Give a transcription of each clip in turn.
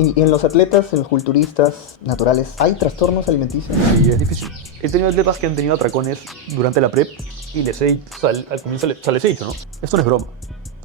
Y en los atletas, en los culturistas naturales, ¿hay trastornos alimenticios? Sí, es difícil. He tenido atletas que han tenido atracones durante la prep y al comienzo les he dicho, ¿no? Esto no es broma.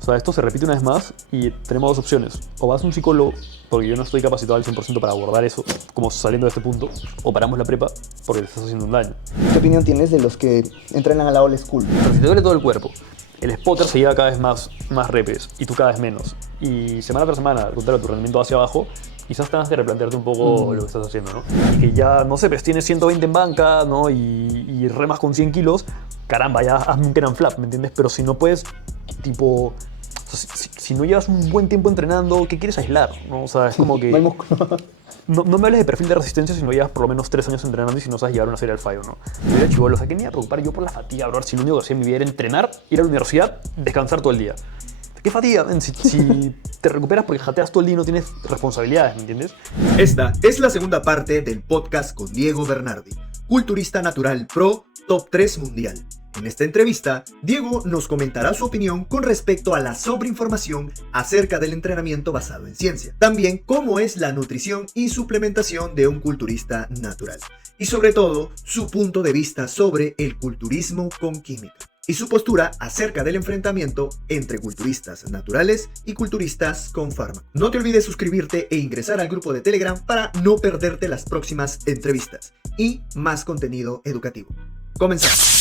O sea, esto se repite una vez más y tenemos dos opciones. O vas a un psicólogo, porque yo no estoy capacitado al 100% para abordar eso, como saliendo de este punto, o paramos la prepa porque te estás haciendo un daño. ¿Qué opinión tienes de los que entrenan a la old school? Pero si te duele todo el cuerpo, el spotter se lleva cada vez más repes y tú cada vez menos. Y semana tras semana, al contrario, tu rendimiento va hacia abajo, quizás tengas que replantearte un poco lo que estás haciendo, ¿no? Y que ya, no sé, pues tienes 120 en banca, ¿no? Y remas con 100 kilos, caramba, ya hazme un Kenan Flap, ¿me entiendes? Pero si no puedes, tipo... O sea, si no llevas un buen tiempo entrenando, ¿qué quieres aislar? ¿No? O sea, es como que... No hay músculo. No me hables de perfil de resistencia si no llevas por lo menos 3 años entrenando y si no sabes llevar una serie al fallo, ¿no? Yo era chibolo, o sea, ¿qué me iba a preocupar yo por la fatiga, bro? Si lo único que hacía en mi vida era entrenar, ir a la universidad, descansar todo el día. ¿Qué fatiga, man? Si te recuperas porque jateas todo el día y no tienes responsabilidades, ¿me entiendes? Esta es la segunda parte del podcast con Diego Bernardi, culturista natural pro top 3 mundial. En esta entrevista, Diego nos comentará su opinión con respecto a la sobreinformación acerca del entrenamiento basado en ciencia. También cómo es la nutrición y suplementación de un culturista natural. Y sobre todo, su punto de vista sobre el culturismo con química. Y su postura acerca del enfrentamiento entre culturistas naturales y culturistas con fármacos. No te olvides suscribirte e ingresar al grupo de Telegram para no perderte las próximas entrevistas y más contenido educativo. Comenzamos.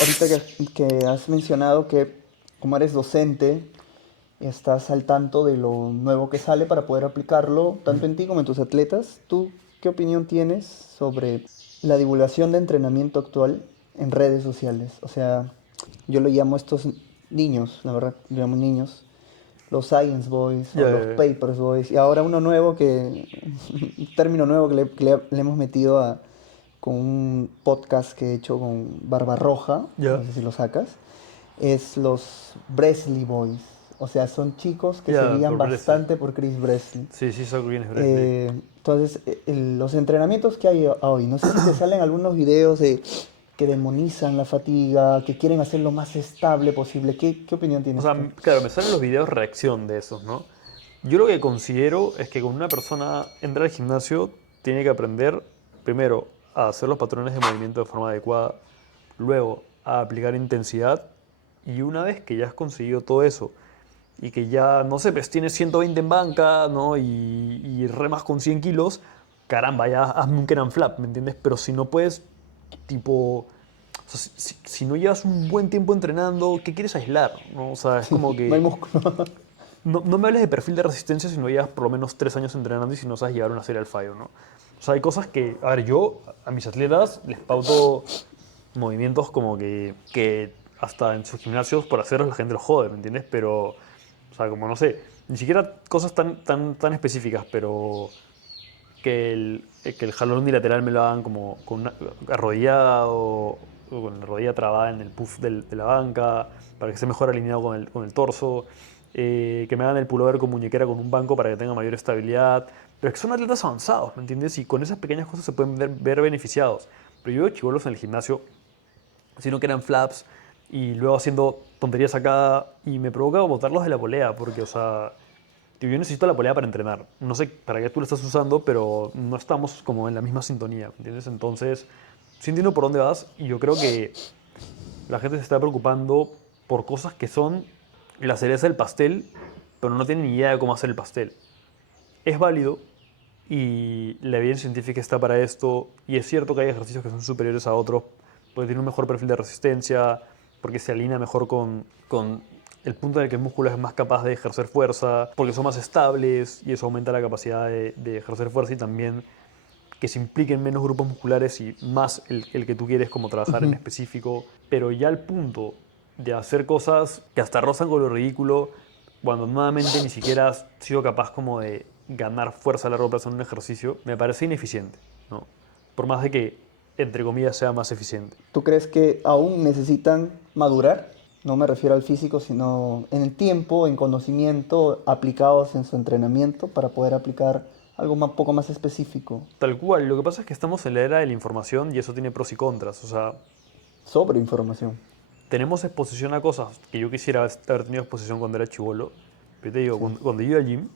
Ahorita que has mencionado que como eres docente, estás al tanto de lo nuevo que sale para poder aplicarlo tanto en ti como en tus atletas. ¿Tú qué opinión tienes sobre la divulgación de entrenamiento actual en redes sociales? O sea, yo lo llamo a estos niños, la verdad, lo llamo niños, los Science Boys o los Papers Boys. Y ahora uno nuevo un término nuevo le hemos metido con un podcast que he hecho con Barbarroja, no sé si lo sacas, es los Bresley Boys. O sea, son chicos que se guían bastante por Chris Bresley. Sí, soy Chris Bresley. Entonces, los entrenamientos que hay hoy, no sé si te salen algunos videos que demonizan la fatiga, que quieren hacer lo más estable posible. ¿Qué opinión tienes O sea, tú? claro, me salen los videos reacción de esos, ¿no? Yo lo que considero es que cuando una persona entra al gimnasio, tiene que aprender, primero, a hacer los patrones de movimiento de forma adecuada, luego a aplicar intensidad, y una vez que ya has conseguido todo eso, y que ya, no sé, pues tienes 120 en banca, ¿no? Y remas con 100 kilos, caramba, ya hazme un Kenan Flap, ¿me entiendes? Pero si no puedes, tipo... O sea, si no llevas un buen tiempo entrenando, ¿qué quieres aislar? ¿No? O sea, es como No hay que... músculo. No me hables de perfil de resistencia si no llevas por lo menos 3 años entrenando y si no sabes llevar una serie al fallo, ¿no? O sea, hay cosas que... A ver, yo a mis atletas les pauto movimientos como que hasta en sus gimnasios por hacerlos la gente los jode, ¿me entiendes? Pero, o sea, como no sé, ni siquiera cosas tan específicas, pero que el jalón unilateral me lo hagan como con una arrodillada o con la rodilla trabada en el puff de la banca, para que esté mejor alineado con el torso, que me hagan el pullover con muñequera con un banco para que tenga mayor estabilidad, pero es que son atletas avanzados, ¿me entiendes? Y con esas pequeñas cosas se pueden ver beneficiados. Pero yo veo chibolos en el gimnasio, sino que eran flaps, y luego haciendo tonterías acá, y me provoca botarlos de la polea, porque, o sea, tío, yo necesito la polea para entrenar. No sé para qué tú la estás usando, pero no estamos como en la misma sintonía, ¿me entiendes? Entonces, sí entiendo por dónde vas, y yo creo que la gente se está preocupando por cosas que son la cereza del pastel, pero no tienen ni idea de cómo hacer el pastel. Es válido y la evidencia científica está para esto, y es cierto que hay ejercicios que son superiores a otros porque tienen un mejor perfil de resistencia, porque se alinea mejor con el punto en el que el músculo es más capaz de ejercer fuerza, porque son más estables y eso aumenta la capacidad de ejercer fuerza, y también que se impliquen menos grupos musculares y más el que tú quieres como trabajar en específico, pero ya al punto de hacer cosas que hasta rozan con lo ridículo, cuando nuevamente ni siquiera has sido capaz como de ganar fuerza a largo plazo en un ejercicio, me parece ineficiente, ¿no? Por más de que, entre comillas, sea más eficiente. ¿Tú crees que aún necesitan madurar? No me refiero al físico, sino en el tiempo, en conocimiento, aplicados en su entrenamiento para poder aplicar algo un poco más específico. Tal cual, lo que pasa es que estamos en la era de la información y eso tiene pros y contras. O sea, Sobre información. tenemos exposición a cosas que yo quisiera haber tenido exposición cuando era chivolo, Yo te digo, cuando yo iba al gym,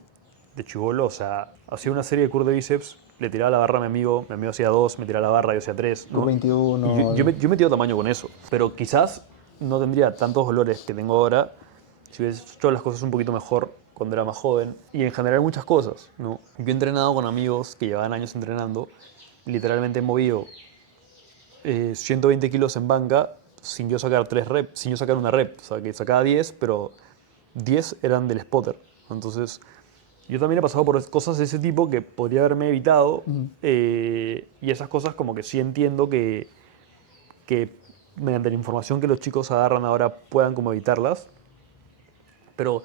de chibolo, o sea, hacía una serie de curl de bíceps, le tiraba la barra a mi amigo hacía 2, me tiraba la barra, yo hacía 3, ¿no? Curl 21. Y yo me tiro tamaño con eso, pero quizás no tendría tantos dolores que tengo ahora si hubiese hecho las cosas un poquito mejor cuando era más joven. Y en general muchas cosas, ¿no? Yo he entrenado con amigos que llevaban años entrenando, literalmente he movido 120 kilos en banca sin yo sacar 3 reps, sin yo sacar una rep. O sea, que sacaba 10, pero 10 eran del spotter. Entonces, yo también he pasado por cosas de ese tipo que podría haberme evitado. Y esas cosas como que sí entiendo que mediante la información que los chicos agarran ahora puedan como evitarlas. Pero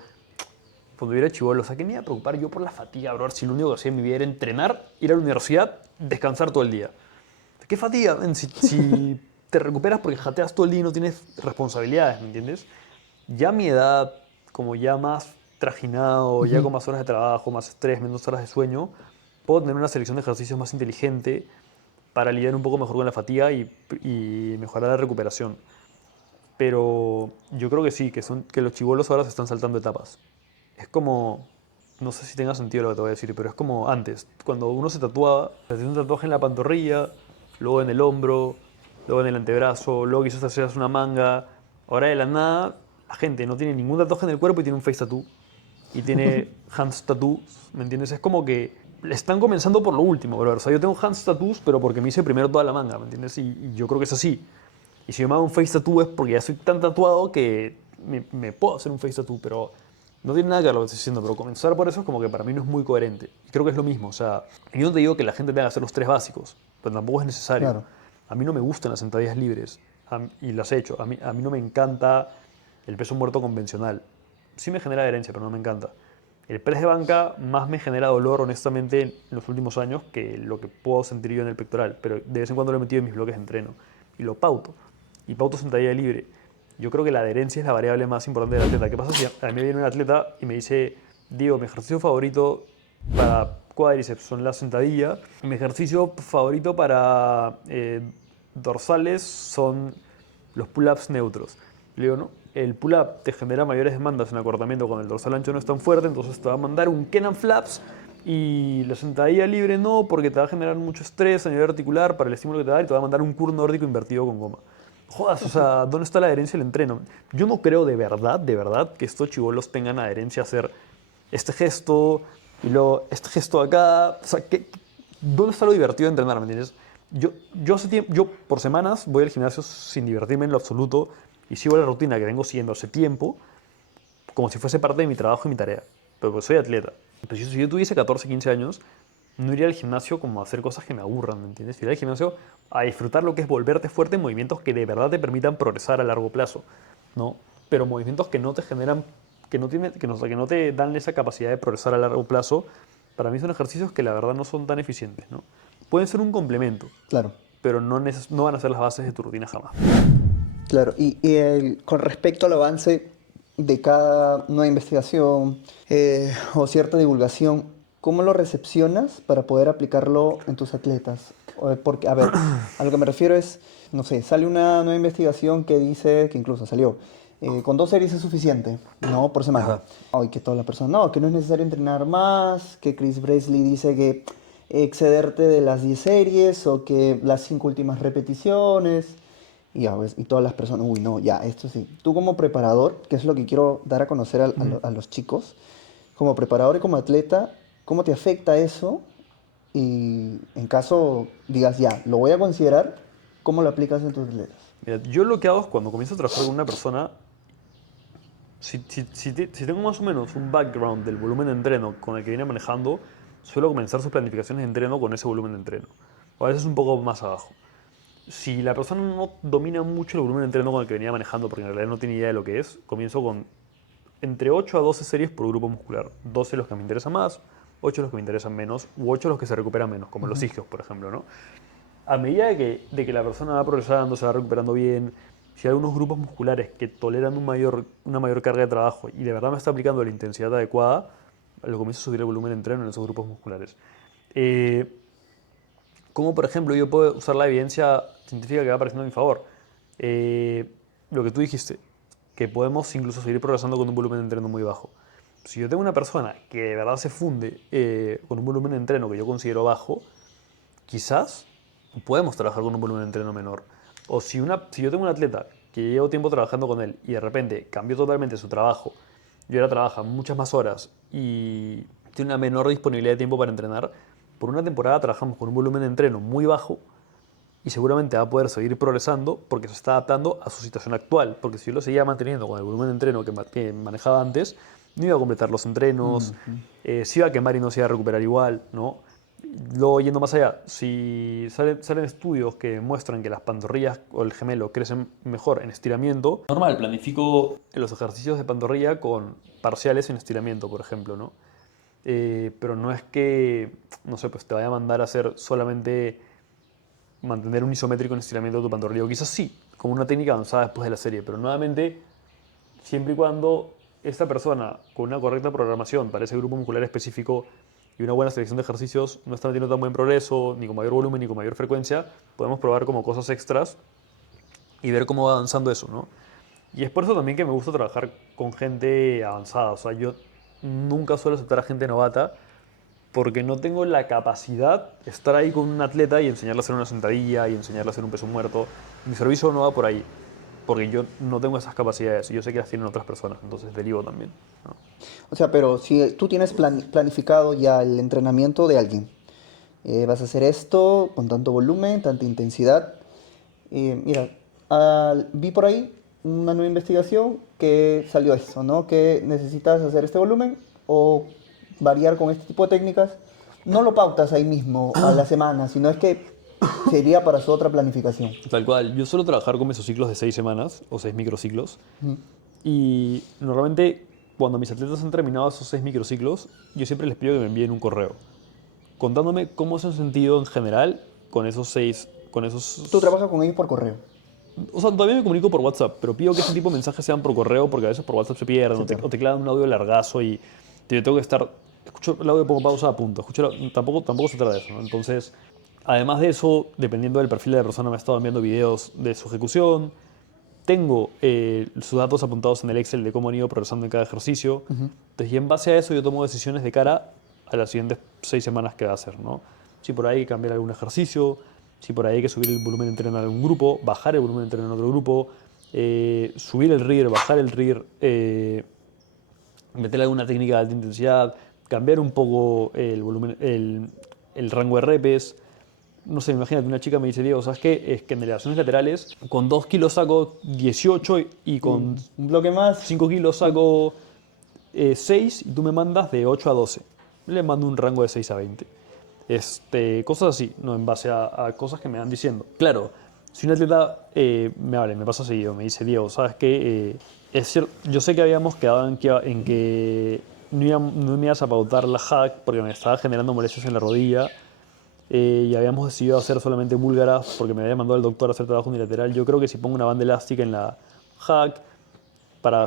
cuando yo era chibolo, o sea, ¿qué me iba a preocupar yo por la fatiga, bro? Si lo único que hacía en mi vida era entrenar, ir a la universidad, descansar todo el día. ¿Qué fatiga, men? Si te recuperas porque jateas todo el día y no tienes responsabilidades, ¿me entiendes? Ya a mi edad, como ya más trajinado, ya con más horas de trabajo, más estrés, menos horas de sueño, puedo tener una selección de ejercicios más inteligente para lidiar un poco mejor con la fatiga y mejorar la recuperación. Pero yo creo que sí, que los chibolos ahora se están saltando etapas. Es como, no sé si tenga sentido lo que te voy a decir, pero es como antes, cuando uno se tatuaba, se hacía un tatuaje en la pantorrilla, luego en el hombro, luego en el antebrazo, luego quizás hacías una manga. Ahora de la nada, la gente no tiene ningún tatuaje en el cuerpo y tiene un face tattoo. Y tiene hands tattoos, ¿me entiendes? Es como que están comenzando por lo último, bro. O sea, yo tengo hands tattoos, pero porque me hice primero toda la manga, ¿me entiendes? Y yo creo que es así. Y si yo me hago un face tattoo es porque ya soy tan tatuado que me puedo hacer un face tattoo, pero no tiene nada que ver lo que estoy diciendo. Pero comenzar por eso es como que para mí no es muy coherente. Y creo que es lo mismo. O sea, yo no te digo que la gente tenga que hacer los 3 básicos, pero tampoco es necesario. Claro. A mí no me gustan las sentadillas libres y las he hecho. A mí no me encanta el peso muerto convencional. Sí me genera adherencia, pero no me encanta. El press de banca más me genera dolor, honestamente, en los últimos años que lo que puedo sentir yo en el pectoral. Pero de vez en cuando lo he metido en mis bloques de entreno. Y lo pauto. Y pauto sentadilla libre. Yo creo que la adherencia es la variable más importante del atleta. ¿Qué pasa si a mí viene un atleta y me dice, Diego, mi ejercicio favorito para cuádriceps son la sentadilla, y mi ejercicio favorito para dorsales son los pull-ups neutros? Le digo, no, el pull-up te genera mayores demandas en acortamiento cuando el dorsal ancho no es tan fuerte, entonces te va a mandar un Kenan Flaps, y la sentadilla libre no, porque te va a generar mucho estrés a nivel articular para el estímulo que te da, y te va a mandar un curl nórdico invertido con goma. Jodas, o sea, ¿dónde está la adherencia al entreno? Yo no creo de verdad, que estos chibolos tengan adherencia a hacer este gesto y luego este gesto acá. O sea, ¿dónde está lo divertido de entrenar, me entiendes? Yo por semanas voy al gimnasio sin divertirme en lo absoluto y sigo la rutina que vengo siguiendo hace tiempo como si fuese parte de mi trabajo y mi tarea. Pero pues soy atleta. Entonces, si yo tuviese 14, 15 años, no iría al gimnasio como a hacer cosas que me aburran, ¿me entiendes? Iría al gimnasio a disfrutar lo que es volverte fuerte en movimientos que de verdad te permitan progresar a largo plazo, ¿no? Pero movimientos que no te generan, que no te dan esa capacidad de progresar a largo plazo, para mí son ejercicios que la verdad no son tan eficientes, ¿no? Pueden ser un complemento, Claro. pero no van a ser las bases de tu rutina jamás. Claro, con respecto al avance de cada nueva investigación o cierta divulgación, ¿cómo lo recepcionas para poder aplicarlo en tus atletas? Porque, a ver, a lo que me refiero es, no sé, sale una nueva investigación que dice, que incluso salió, con 2 series es suficiente, ¿no? Por semana. Ajá. Ay, que toda la persona, no, que no es necesario entrenar más, que Chris Bresley dice que excederte de las 10 series o que las 5 últimas repeticiones. Y, ya ves, y todas las personas, uy, no, ya, esto sí. Tú como preparador, que es lo que quiero dar a conocer a los chicos, como preparador y como atleta, ¿cómo te afecta eso? Y en caso digas, ya, lo voy a considerar, ¿cómo lo aplicas en tus atletas? Mira, yo lo que hago es cuando comienzo a trabajar con una persona, si tengo más o menos un background del volumen de entreno con el que viene manejando, suelo comenzar sus planificaciones de entreno con ese volumen de entreno. O a veces un poco más abajo. Si la persona no domina mucho el volumen de entreno con el que venía manejando, porque en realidad no tiene idea de lo que es, comienzo con entre 8 a 12 series por grupo muscular. 12 los que me interesan más, 8 los que me interesan menos, u 8 los que se recuperan menos, como los isquios, por ejemplo, ¿no? A medida de que la persona va progresando, se va recuperando bien, si hay algunos grupos musculares que toleran una mayor carga de trabajo y de verdad me está aplicando la intensidad adecuada, lo comienzo a subir el volumen de entreno en esos grupos musculares. Como por ejemplo yo puedo usar la evidencia científica que va apareciendo a mi favor. Lo que tú dijiste, que podemos incluso seguir progresando con un volumen de entreno muy bajo. Si yo tengo una persona que de verdad se funde con un volumen de entreno que yo considero bajo, quizás podemos trabajar con un volumen de entreno menor. O si yo tengo un atleta que llevo tiempo trabajando con él y de repente cambió totalmente su trabajo y ahora trabaja muchas más horas y tiene una menor disponibilidad de tiempo para entrenar, por una temporada trabajamos con un volumen de entreno muy bajo y seguramente va a poder seguir progresando porque se está adaptando a su situación actual. Porque si yo lo seguía manteniendo con el volumen de entreno que manejaba antes, no iba a completar los entrenos, se iba a quemar y no se iba a recuperar igual, ¿no? Luego, yendo más allá, si salen estudios que muestran que las pantorrillas o el gemelo crecen mejor en estiramiento, normal, planifico los ejercicios de pantorrilla con parciales en estiramiento, por ejemplo, ¿no? Pero no es que, no sé, pues te vaya a mandar a hacer solamente mantener un isométrico en estiramiento de tu pantorrilla, o quizás sí, como una técnica avanzada después de la serie, pero nuevamente, siempre y cuando esta persona con una correcta programación para ese grupo muscular específico y una buena selección de ejercicios no está teniendo tan buen progreso, ni con mayor volumen, ni con mayor frecuencia, podemos probar como cosas extras y ver cómo va avanzando eso, ¿no? Y es por eso también que me gusta trabajar con gente avanzada. O sea, yo nunca suelo aceptar a gente novata porque no tengo la capacidad de estar ahí con un atleta y enseñarle a hacer una sentadilla y enseñarle a hacer un peso muerto. Mi servicio no va por ahí, porque yo no tengo esas capacidades y yo sé que las tienen otras personas, entonces derivo también, ¿no? O sea, pero si tú tienes planificado ya el entrenamiento de alguien, vas a hacer esto con tanto volumen, tanta intensidad. Mira, vi por ahí una nueva investigación que salió esto, ¿no? Que necesitas hacer este volumen o variar con este tipo de técnicas. No lo pautas ahí mismo a la semana, sino es que sería para su otra planificación. Tal cual, yo suelo trabajar con mesociclos de 6 semanas o 6 microciclos. Y normalmente cuando mis atletas han terminado esos 6 microciclos, yo siempre les pido que me envíen un correo contándome cómo se han sentido en general con esos 6, con esos... Tú trabajas con ellos por correo. O sea, todavía me comunico por WhatsApp, pero pido que ese tipo de mensajes sean por correo porque a veces por WhatsApp se pierden o te clavan un audio largazo y yo tengo que estar... Escucho el audio, pongo pausa, a punto. Tampoco se trata de eso, ¿no? Entonces, además de eso, dependiendo del perfil de la persona, me ha estado enviando videos de su ejecución. Tengo sus datos apuntados en el Excel de cómo han ido progresando en cada ejercicio. Entonces, y en base a eso yo tomo decisiones de cara a las siguientes 6 semanas que va a hacer, ¿no? Si por ahí hay que cambiar algún ejercicio, si por ahí hay que subir el volumen de entreno en algún grupo, bajar el volumen de entreno en otro grupo, subir el RIR, bajar el RIR, meter alguna técnica de alta intensidad, cambiar un poco el volumen, el rango de repes. No sé, imagínate, una chica me dice, Diego, ¿sabes qué? Es que en elevaciones laterales, con 2 kilos saco 18 y con Un bloque más. 5 kilos saco 6 y tú me mandas de 8 a 12. Le mando un rango de 6 a 20. Cosas así, ¿no? En base a cosas que me van diciendo. Claro, si un atleta me pasa seguido, me dice, Diego, ¿sabes qué? Es cierto, yo sé que habíamos quedado en que no me ibas a pautar la hack porque me estaba generando molestias en la rodilla y habíamos decidido hacer solamente búlgaras porque me había mandado el doctor a hacer trabajo unilateral. Yo creo que si pongo una banda elástica en la hack para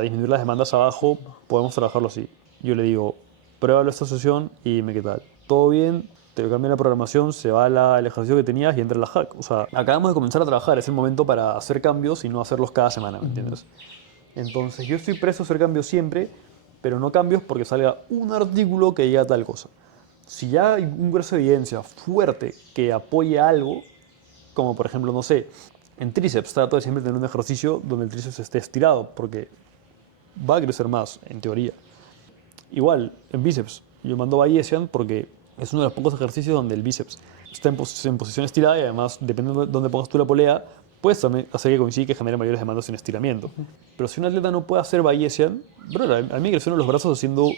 disminuir las demandas abajo, podemos trabajarlo así. Yo le digo, pruébalo esta sesión y dime qué tal. Todo bien, te cambia la programación, se va el ejercicio que tenías y entra la hack. O sea, acabamos de comenzar a trabajar, es el momento para hacer cambios y no hacerlos cada semana, ¿me entiendes? Entonces, yo estoy preso a hacer cambios siempre, pero no cambios porque salga un artículo que diga tal cosa. Si ya hay un grueso de evidencia fuerte que apoye algo, como por ejemplo, no sé, en tríceps trato de siempre tener un ejercicio donde el tríceps esté estirado, porque va a crecer más, en teoría. Igual, en bíceps, yo mando Bayesian porque es uno de los pocos ejercicios donde el bíceps está en posición estirada y además, dependiendo de dónde pongas tú la polea, puedes también hacer que coincida y que genere mayores demandas en estiramiento. Pero si un atleta no puede hacer Bayesian, bro, a mí me crecieron los brazos haciendo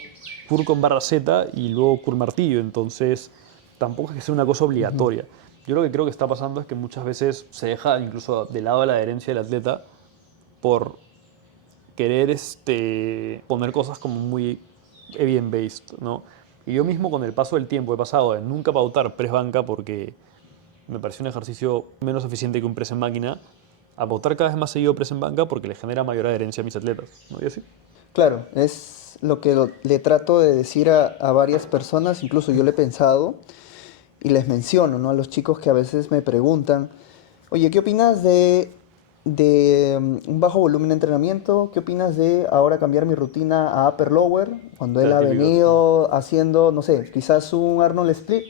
curl con barra Z y luego curl martillo, entonces tampoco es que sea una cosa obligatoria. Yo lo que creo que está pasando es que muchas veces se deja incluso de lado la adherencia del atleta por querer poner cosas como muy evidence-based, ¿no? Y yo mismo con el paso del tiempo he pasado de nunca pautar press banca porque me pareció un ejercicio menos eficiente que un press en máquina, a pautar cada vez más seguido press en banca porque le genera mayor adherencia a mis atletas, ¿no? Y así. Claro, es lo que le trato de decir a varias personas, incluso yo le he pensado y les menciono, ¿no? A los chicos que a veces me preguntan, oye, ¿qué opinas de de un bajo volumen de entrenamiento. ¿Qué opinas de ahora cambiar mi rutina a upper lower? Cuando él La ha típica, venido haciendo, no sé, quizás un Arnold Split,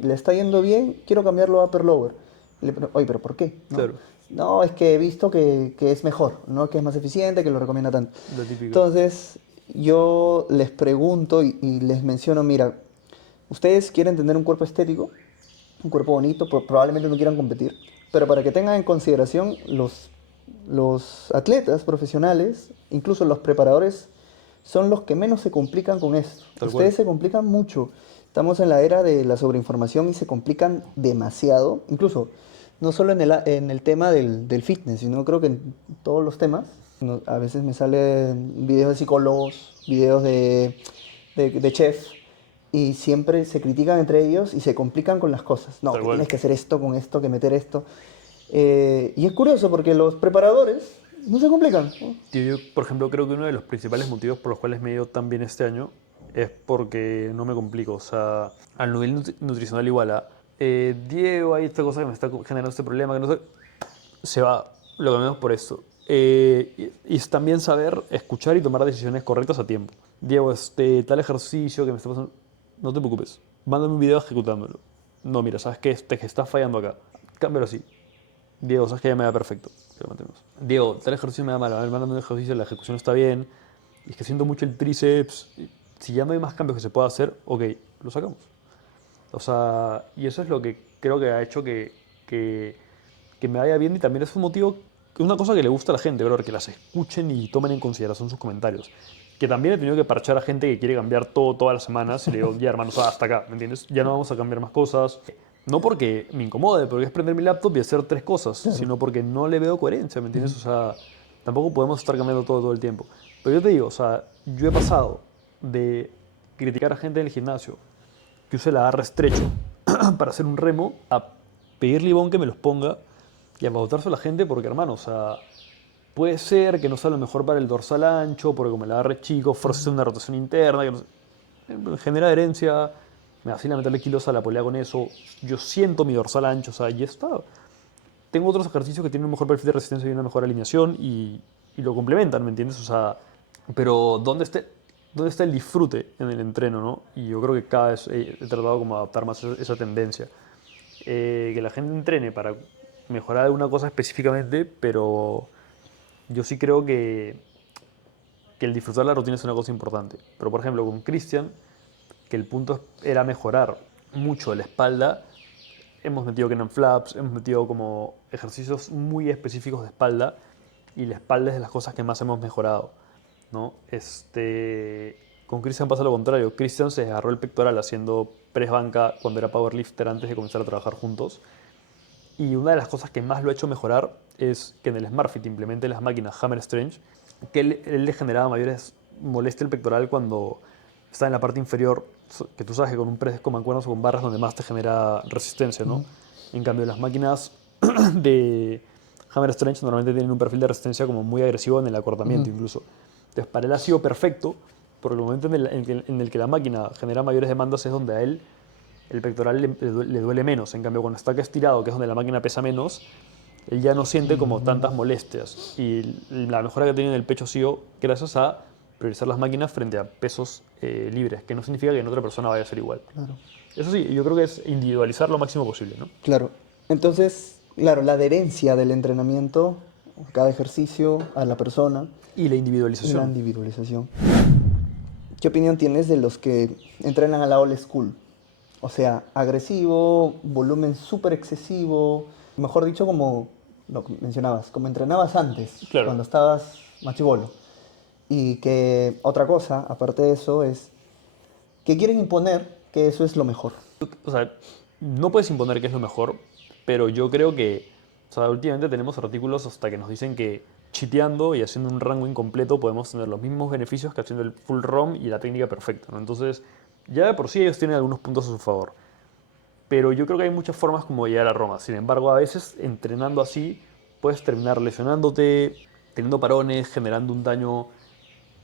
le está yendo bien, quiero cambiarlo a upper lower. Oye, pero ¿por qué? ¿No? Claro, No, es que he visto que es mejor, ¿no? Que es más eficiente, que lo recomienda tanto. la típica. Entonces, yo les pregunto y les menciono, mira, ustedes quieren tener un cuerpo estético, un cuerpo bonito, probablemente no quieran competir, pero para que tengan en consideración los atletas profesionales, incluso los preparadores, son los que menos se complican con esto. Tal Ustedes cual. se complican mucho. Estamos en la era de la sobreinformación y se complican demasiado, incluso no solo en el tema del fitness, sino creo que en todos los temas. A veces me salen videos de psicólogos, videos de chefs, y siempre se critican entre ellos y se complican con las cosas. No, Tal que cual. tienes que hacer esto con esto, que meter esto. Y es curioso porque los preparadores no se complican, ¿no? Tío, yo, por ejemplo, creo que uno de los principales motivos por los cuales me he ido tan bien este año es porque no me complico. O sea, al nivel nutricional igual a Diego, hay esta cosa que me está generando este problema, que no sé, se va, lo cambiamos por esto. Y es también saber escuchar y tomar decisiones correctas a tiempo. Diego, tal ejercicio que me está pasando, no te preocupes, mándame un video ejecutándolo. No, mira, ¿sabes qué? Te está fallando acá. Cámbialo así. Diego, sabes que ya me da perfecto. Lo mantenemos. Diego, tal ejercicio me da mal. A ver, mándame un ejercicio, la ejecución está bien. Y es que siento mucho el tríceps. Si ya no hay más cambios que se pueda hacer, ok, lo sacamos. O sea, y eso es lo que creo que ha hecho que me vaya bien y también es un motivo, una cosa que le gusta a la gente, bro, que las escuchen y tomen en consideración sus comentarios. Que también he tenido que parchar a gente que quiere cambiar todo todas las semanas y le digo, ya hermanos, hasta acá, ¿me entiendes? Ya no vamos a cambiar más cosas. No porque me incomode, porque es prender mi laptop y hacer tres cosas, sino porque no le veo coherencia, ¿me entiendes? O sea, tampoco podemos estar cambiando todo el tiempo. Pero yo te digo, o sea, yo he pasado de criticar a gente en el gimnasio que use la barra estrecho para hacer un remo a pedirle a Ivonne que me los ponga y a pautarse a la gente porque, hermano, o sea, puede ser que no sea lo mejor para el dorsal ancho, porque como el agarre chico, force una rotación interna, que no sé, genera adherencia, me vacila meterle kilos a la polea con eso, yo siento mi dorsal ancho, o sea, y está. Tengo otros ejercicios que tienen un mejor perfil de resistencia y una mejor alineación y lo complementan, ¿me entiendes? O sea, pero ¿dónde está el disfrute en el entreno, no? Y yo creo que cada vez he tratado como adaptar más esa tendencia. Que la gente entrene para mejorar alguna cosa específicamente, pero yo sí creo que el disfrutar la rutina es una cosa importante. Pero por ejemplo, con Christian, que el punto era mejorar mucho la espalda, hemos metido Kenan Flaps, hemos metido como ejercicios muy específicos de espalda y la espalda es de las cosas que más hemos mejorado, ¿no? Con Christian pasa lo contrario. Christian se agarró el pectoral haciendo press banca cuando era powerlifter antes de comenzar a trabajar juntos. Y una de las cosas que más lo ha hecho mejorar es que en el SmartFit implemente las máquinas Hammer Strength, que él le generaba mayores molestia el pectoral cuando está en la parte inferior, que tú sabes que con un press con mancuernas o con barras donde más te genera resistencia, ¿no? En cambio, las máquinas de Hammer Strength normalmente tienen un perfil de resistencia como muy agresivo en el acortamiento incluso. Entonces, para él ha sido perfecto, porque el momento en el que la máquina genera mayores demandas es donde a él el pectoral le duele menos. En cambio, cuando está acá estirado, que es donde la máquina pesa menos, él ya no siente como tantas molestias. Y la mejora que ha tenido en el pecho ha sido gracias a priorizar las máquinas frente a pesos libres, que no significa que en otra persona vaya a ser igual. Claro. Eso sí, yo creo que es individualizar lo máximo posible, ¿no? Claro. Entonces, claro, la adherencia del entrenamiento, a cada ejercicio, a la persona Y la y la individualización. individualización. ¿Qué opinión tienes de los que entrenan a la old school? O sea, agresivo, volumen súper excesivo, mejor dicho, como lo que mencionabas, como entrenabas antes, Claro. cuando estabas más chibolo. Y que otra cosa, aparte de eso, es que quieren imponer que eso es lo mejor. O sea, no puedes imponer que es lo mejor, pero yo creo que, o sea, últimamente tenemos artículos hasta que nos dicen que chiteando y haciendo un rango incompleto podemos tener los mismos beneficios que haciendo el full ROM y la técnica perfecta, ¿no? Entonces, ya de por sí ellos tienen algunos puntos a su favor. Pero yo creo que hay muchas formas como llegar a Roma. Sin embargo, a veces entrenando así puedes terminar lesionándote, teniendo parones, generando un daño,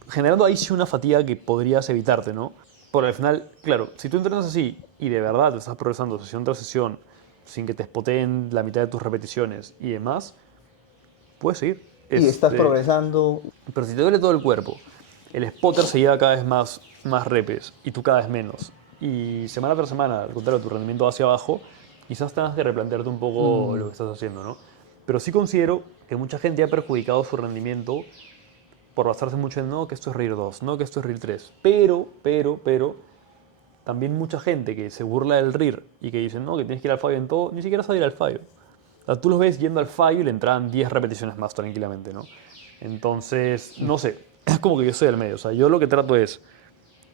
generando ahí sí una fatiga que podrías evitarte, ¿no? Por al final, claro, si tú entrenas así y de verdad te estás progresando sesión tras sesión sin que te espoteen la mitad de tus repeticiones y demás, puedes seguir. Y estás Este, progresando. Pero si te duele todo el cuerpo, el spotter se lleva cada vez más repes y tú cada vez menos. Y semana tras semana, al contrario, tu rendimiento va hacia abajo, quizás tengas que replantearte un poco lo que estás haciendo, ¿no? Pero sí considero que mucha gente ha perjudicado su rendimiento por basarse mucho en, no, que esto es RIR 2, no, que esto es RIR 3. Pero, también mucha gente que se burla del RIR y que dice, no, que tienes que ir al fallo en todo, ni siquiera sabe ir al fallo. O sea, tú los ves yendo al fallo y le entraban 10 repeticiones más tranquilamente, ¿no? Entonces, no sé, es como que yo soy del medio. O sea, yo lo que trato es,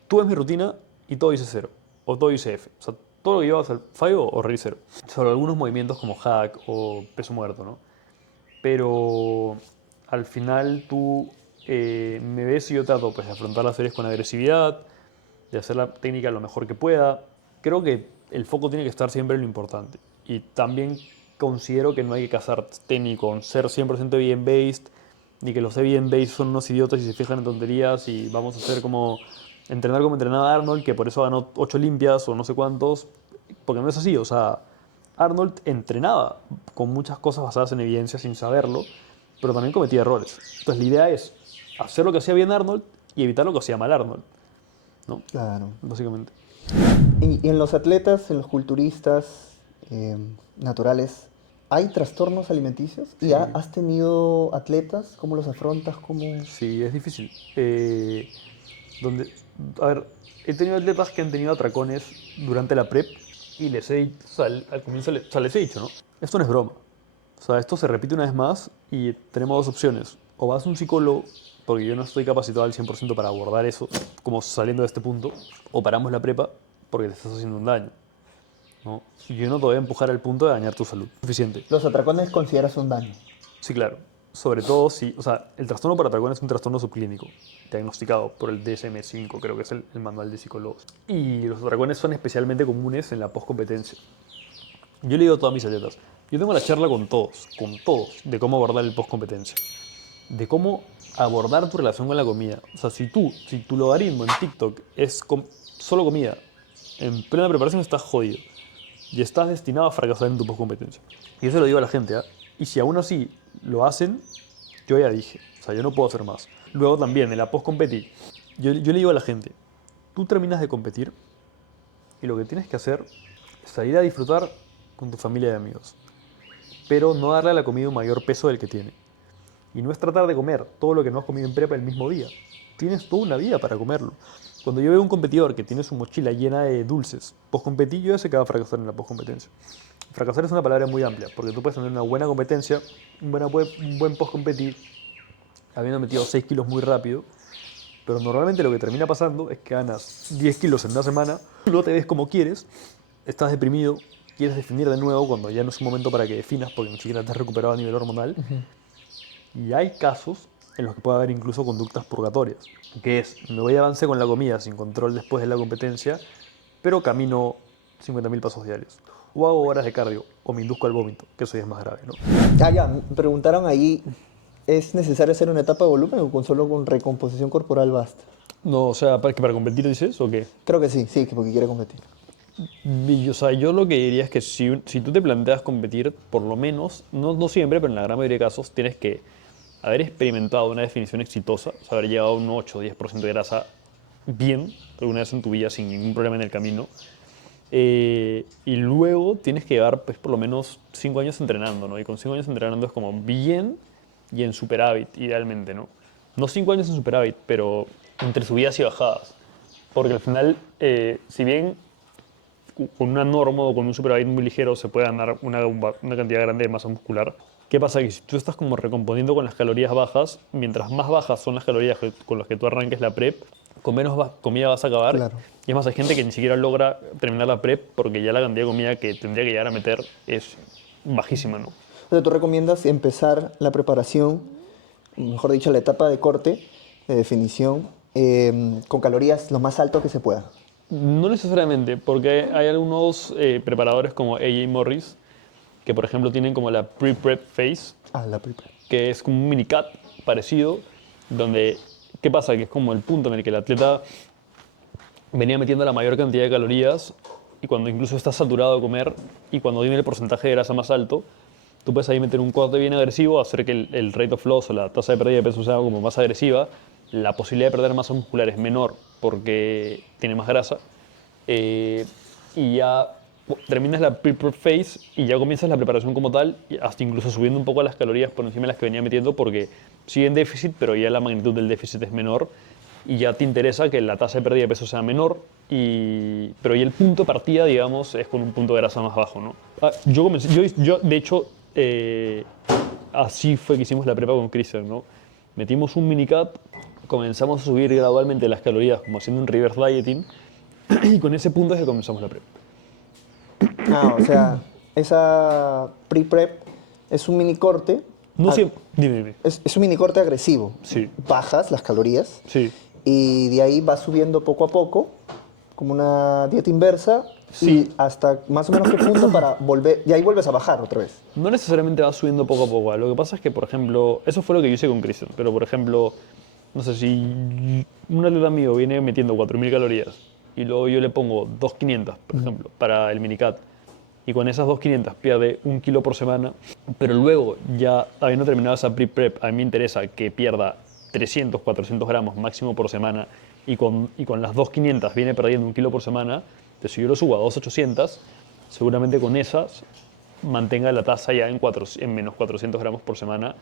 tú ves mi rutina y todo dice 0, o todo dice F. O sea, todo lo que llevas al fallo o RIR 0. Solo algunos movimientos como hack o peso muerto, ¿no? Pero al final tú me ves y yo trato pues, de afrontar las series con agresividad, de hacer la técnica lo mejor que pueda. Creo que el foco tiene que estar siempre en lo importante. Y también considero que no hay que casar tenis con ser 100% evidence-based, ni que los evidence-based son unos idiotas y se fijan en tonterías y vamos a hacer entrenar como entrenaba Arnold, que por eso ganó 8 limpias o no sé cuántos, porque no es así. O sea, Arnold entrenaba con muchas cosas basadas en evidencia sin saberlo, pero también cometía errores. Entonces la idea es hacer lo que hacía bien Arnold y evitar lo que hacía mal Arnold, ¿no? Claro. Básicamente. Y en los atletas, en los culturistas naturales, ¿hay trastornos alimenticios? ¿Y has tenido atletas? ¿Cómo los afrontas? ¿Cómo...? Sí, es difícil. Donde, a ver, he tenido atletas que han tenido atracones durante la prep y o sea, al comienzo o sea, les he dicho, ¿no? Esto no es broma. O sea, esto se repite una vez más y tenemos dos opciones. O vas a un psicólogo, porque yo no estoy capacitado al 100% para abordar eso, como saliendo de este punto, o paramos la prepa porque te estás haciendo un daño, ¿no? Y yo no te voy a empujar al punto de dañar tu salud. Suficiente. ¿Los atracones consideras un daño? Sí, claro. Sobre todo si, o sea, el trastorno por atracón es un trastorno subclínico, diagnosticado por el DSM-5, creo que es el manual de psicólogos. Y los atracones son especialmente comunes en la postcompetencia. Yo le digo a todos mis atletas, yo tengo la charla con todos, de cómo abordar el postcompetencia, de cómo abordar tu relación con la comida. O sea, si tu logaritmo en TikTok es solo comida, en plena preparación estás jodido y estás destinado a fracasar en tu postcompetencia. Y eso lo digo a la gente, ¿eh? Y si aún así lo hacen, yo ya dije, o sea, yo no puedo hacer más. Luego también, en la post-competi, yo le digo a la gente, tú terminas de competir y lo que tienes que hacer es salir a disfrutar con tu familia y amigos, pero no darle a la comida un mayor peso del que tiene. Y no es tratar de comer todo lo que no has comido en prepa el mismo día. Tienes toda una vida para comerlo. Cuando yo veo un competidor que tiene su mochila llena de dulces, post-competi, yo ya sé que va a fracasar en la post-competencia. Fracasar es una palabra muy amplia, porque tú puedes tener una buena competencia, un buen post-competi, habiendo metido 6 kilos muy rápido, pero normalmente lo que termina pasando es que ganas 10 kilos en una semana, no te ves como quieres, estás deprimido, quieres definir de nuevo cuando ya no es un momento para que definas porque ni siquiera te has recuperado a nivel hormonal. Y hay casos en los que puede haber incluso conductas purgatorias, que es, me voy a avance con la comida sin control después de la competencia, pero camino 50.000 pasos diarios. O hago horas de cardio, o me induzco al vómito, que eso ya es más grave, ¿no? Ah, ya, me preguntaron ahí, ¿es necesario hacer una etapa de volumen o solo con recomposición corporal basta? No, o sea, ¿para competir dices o qué? Creo que sí, porque quiere competir. O sea, yo lo que diría es que si tú te planteas competir, por lo menos, no siempre, pero en la gran mayoría de casos, tienes que haber experimentado una definición exitosa, o sea, haber llegado a un 8 o 10% de grasa bien, alguna vez en tu vida, sin ningún problema en el camino. Y luego tienes que llevar, pues, por lo menos 5 años entrenando, ¿no? Y con 5 años entrenando es como bien y en superávit, idealmente, ¿no? No 5 años en superávit, pero entre subidas y bajadas. Porque al final, si bien con una norma o con un superávit muy ligero se puede ganar una cantidad grande de masa muscular. ¿Qué pasa? Que si tú estás como recomponiendo con las calorías bajas, mientras más bajas son las calorías con las que tú arranques la prep, con menos comida vas a acabar. Claro. Y es más, hay gente que ni siquiera logra terminar la prep porque ya la cantidad de comida que tendría que llegar a meter es bajísima, ¿no? O sea, tú recomiendas empezar la preparación, mejor dicho, la etapa de corte, de definición, con calorías lo más alto que se pueda. No necesariamente, porque hay algunos preparadores como A.J. Morris que, por ejemplo, tienen como la pre-prep phase, Ah, la prepara. que es como un mini-cut parecido, donde, ¿qué pasa? Que es como el punto en el que el atleta venía metiendo la mayor cantidad de calorías y cuando incluso está saturado de comer y cuando tiene el porcentaje de grasa más alto, tú puedes ahí meter un corte bien agresivo, hacer que el rate of loss o la tasa de pérdida de peso sea como más agresiva. La posibilidad de perder masa muscular es menor porque tiene más grasa. Y ya terminas la pre-prep phase y ya comienzas la preparación como tal, hasta incluso subiendo un poco las calorías por encima de las que venía metiendo porque sigue en déficit, pero ya la magnitud del déficit es menor y ya te interesa que la tasa de pérdida de peso sea menor, pero ya el punto de partida, digamos, es con un punto de grasa más bajo, ¿no? Yo comencé, yo de hecho, así fue que hicimos la prepa con Christian, ¿no? Metimos un minicut, comenzamos a subir gradualmente las calorías como haciendo un reverse dieting y con ese punto es que comenzamos la prepa. O sea, esa pre-prep es un mini corte. No siempre. Dime. Es un mini corte agresivo. Sí. Bajas las calorías. Sí. Y de ahí vas subiendo poco a poco, como una dieta inversa. Sí. Y hasta más o menos qué punto para volver. Y ahí vuelves a bajar otra vez. No necesariamente vas subiendo poco a poco. Lo que pasa es que, por ejemplo, eso fue lo que yo hice con Christian. Pero, por ejemplo, no sé, si un atleta mío viene metiendo 4.000 calorías y luego yo le pongo 2.500, por ejemplo, para el minicut, y con esas 2.500 pierde 1 kilo por semana, pero luego, ya habiendo terminado esa pre-prep, a mí me interesa que pierda 300, 400 gramos máximo por semana, y con las 2.500 viene perdiendo 1 kilo por semana, entonces si yo lo subo a 2.800, seguramente con esas mantenga la tasa ya en menos 400 gramos por semana,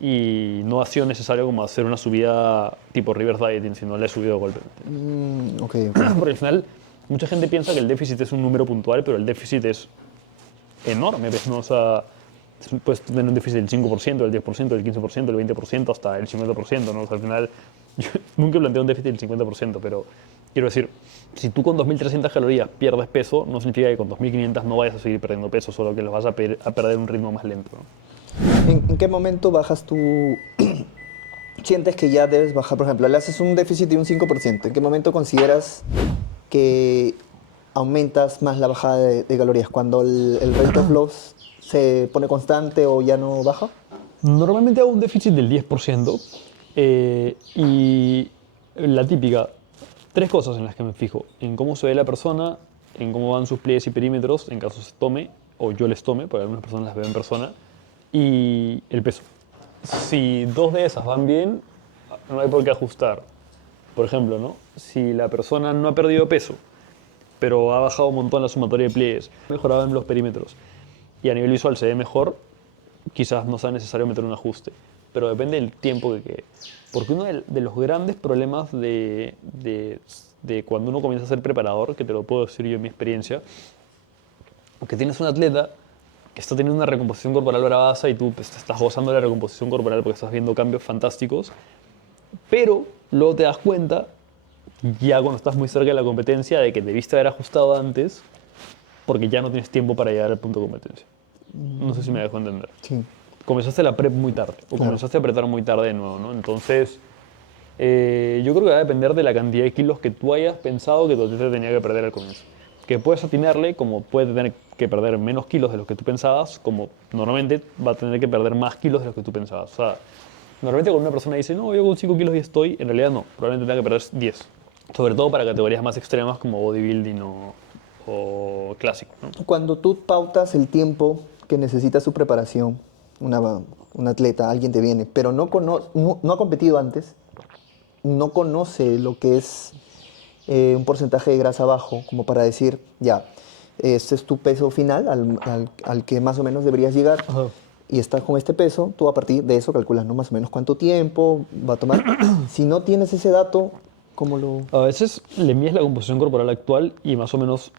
y no ha sido necesario como hacer una subida tipo reverse dieting, sino le he subido de golpe. Ok. Porque al final, mucha gente piensa que el déficit es un número puntual, pero el déficit es enorme, ¿ves? ¿No? O sea, puedes tener un déficit del 5%, del 10%, del 15%, del 20%, hasta el 50%, ¿no? O sea, al final, yo nunca planteo un déficit del 50%, pero quiero decir, si tú con 2.300 calorías pierdes peso, no significa que con 2.500 no vayas a seguir perdiendo peso, solo que lo vas a perder a un ritmo más lento, ¿no? ¿En qué momento bajas tú? ¿Sientes que ya debes bajar? Por ejemplo, le haces un déficit de un 5%. ¿En qué momento consideras que aumentas más la bajada de calorías? ¿Cuando el rate of loss se pone constante o ya no baja? Normalmente hago un déficit del 10% y la típica, 3 cosas en las que me fijo: en cómo se ve la persona, en cómo van sus pliegues y perímetros, en caso se tome o yo les tome, porque algunas personas las veo en persona, y el peso. Si 2 de esas van bien, no hay por qué ajustar. Por ejemplo, ¿no? Si la persona no ha perdido peso, pero ha bajado un montón la sumatoria de pliegues, ha mejorado en los perímetros y a nivel visual se ve mejor, quizás no sea necesario meter un ajuste, pero depende del tiempo que quede. Porque uno de los grandes problemas de cuando uno comienza a ser preparador, que te lo puedo decir yo en mi experiencia, que tienes un atleta que está teniendo una recomposición corporal bravaza y tú pues, te estás gozando de la recomposición corporal porque estás viendo cambios fantásticos, pero luego te das cuenta, ya cuando estás muy cerca de la competencia, de que debiste haber ajustado antes porque ya no tienes tiempo para llegar al punto de competencia. No sé si me dejo entender. Sí. Comenzaste la prep muy tarde o comenzaste a apretar muy tarde de nuevo, ¿no? Entonces, yo creo que va a depender de la cantidad de kilos que tú hayas pensado que tu atleta tenía que perder al comienzo. Que puedes atinarle, como puede tener que perder menos kilos de los que tú pensabas, como normalmente va a tener que perder más kilos de los que tú pensabas. O sea, normalmente cuando una persona dice, no, yo con 5 kilos ya estoy, en realidad no, probablemente tenga que perder 10. Sobre todo para categorías más extremas como bodybuilding o clásico, ¿no? Cuando tú pautas el tiempo que necesita su preparación, un atleta, alguien te viene, pero no ha competido antes, no conoce lo que es un porcentaje de grasa bajo, como para decir, ya, este es tu peso final al que más o menos deberías llegar. Ajá. Y estás con este peso, tú a partir de eso calculas, ¿no? Más o menos cuánto tiempo va a tomar. Si no tienes ese dato, ¿cómo lo...? A veces le mides la composición corporal actual y más o menos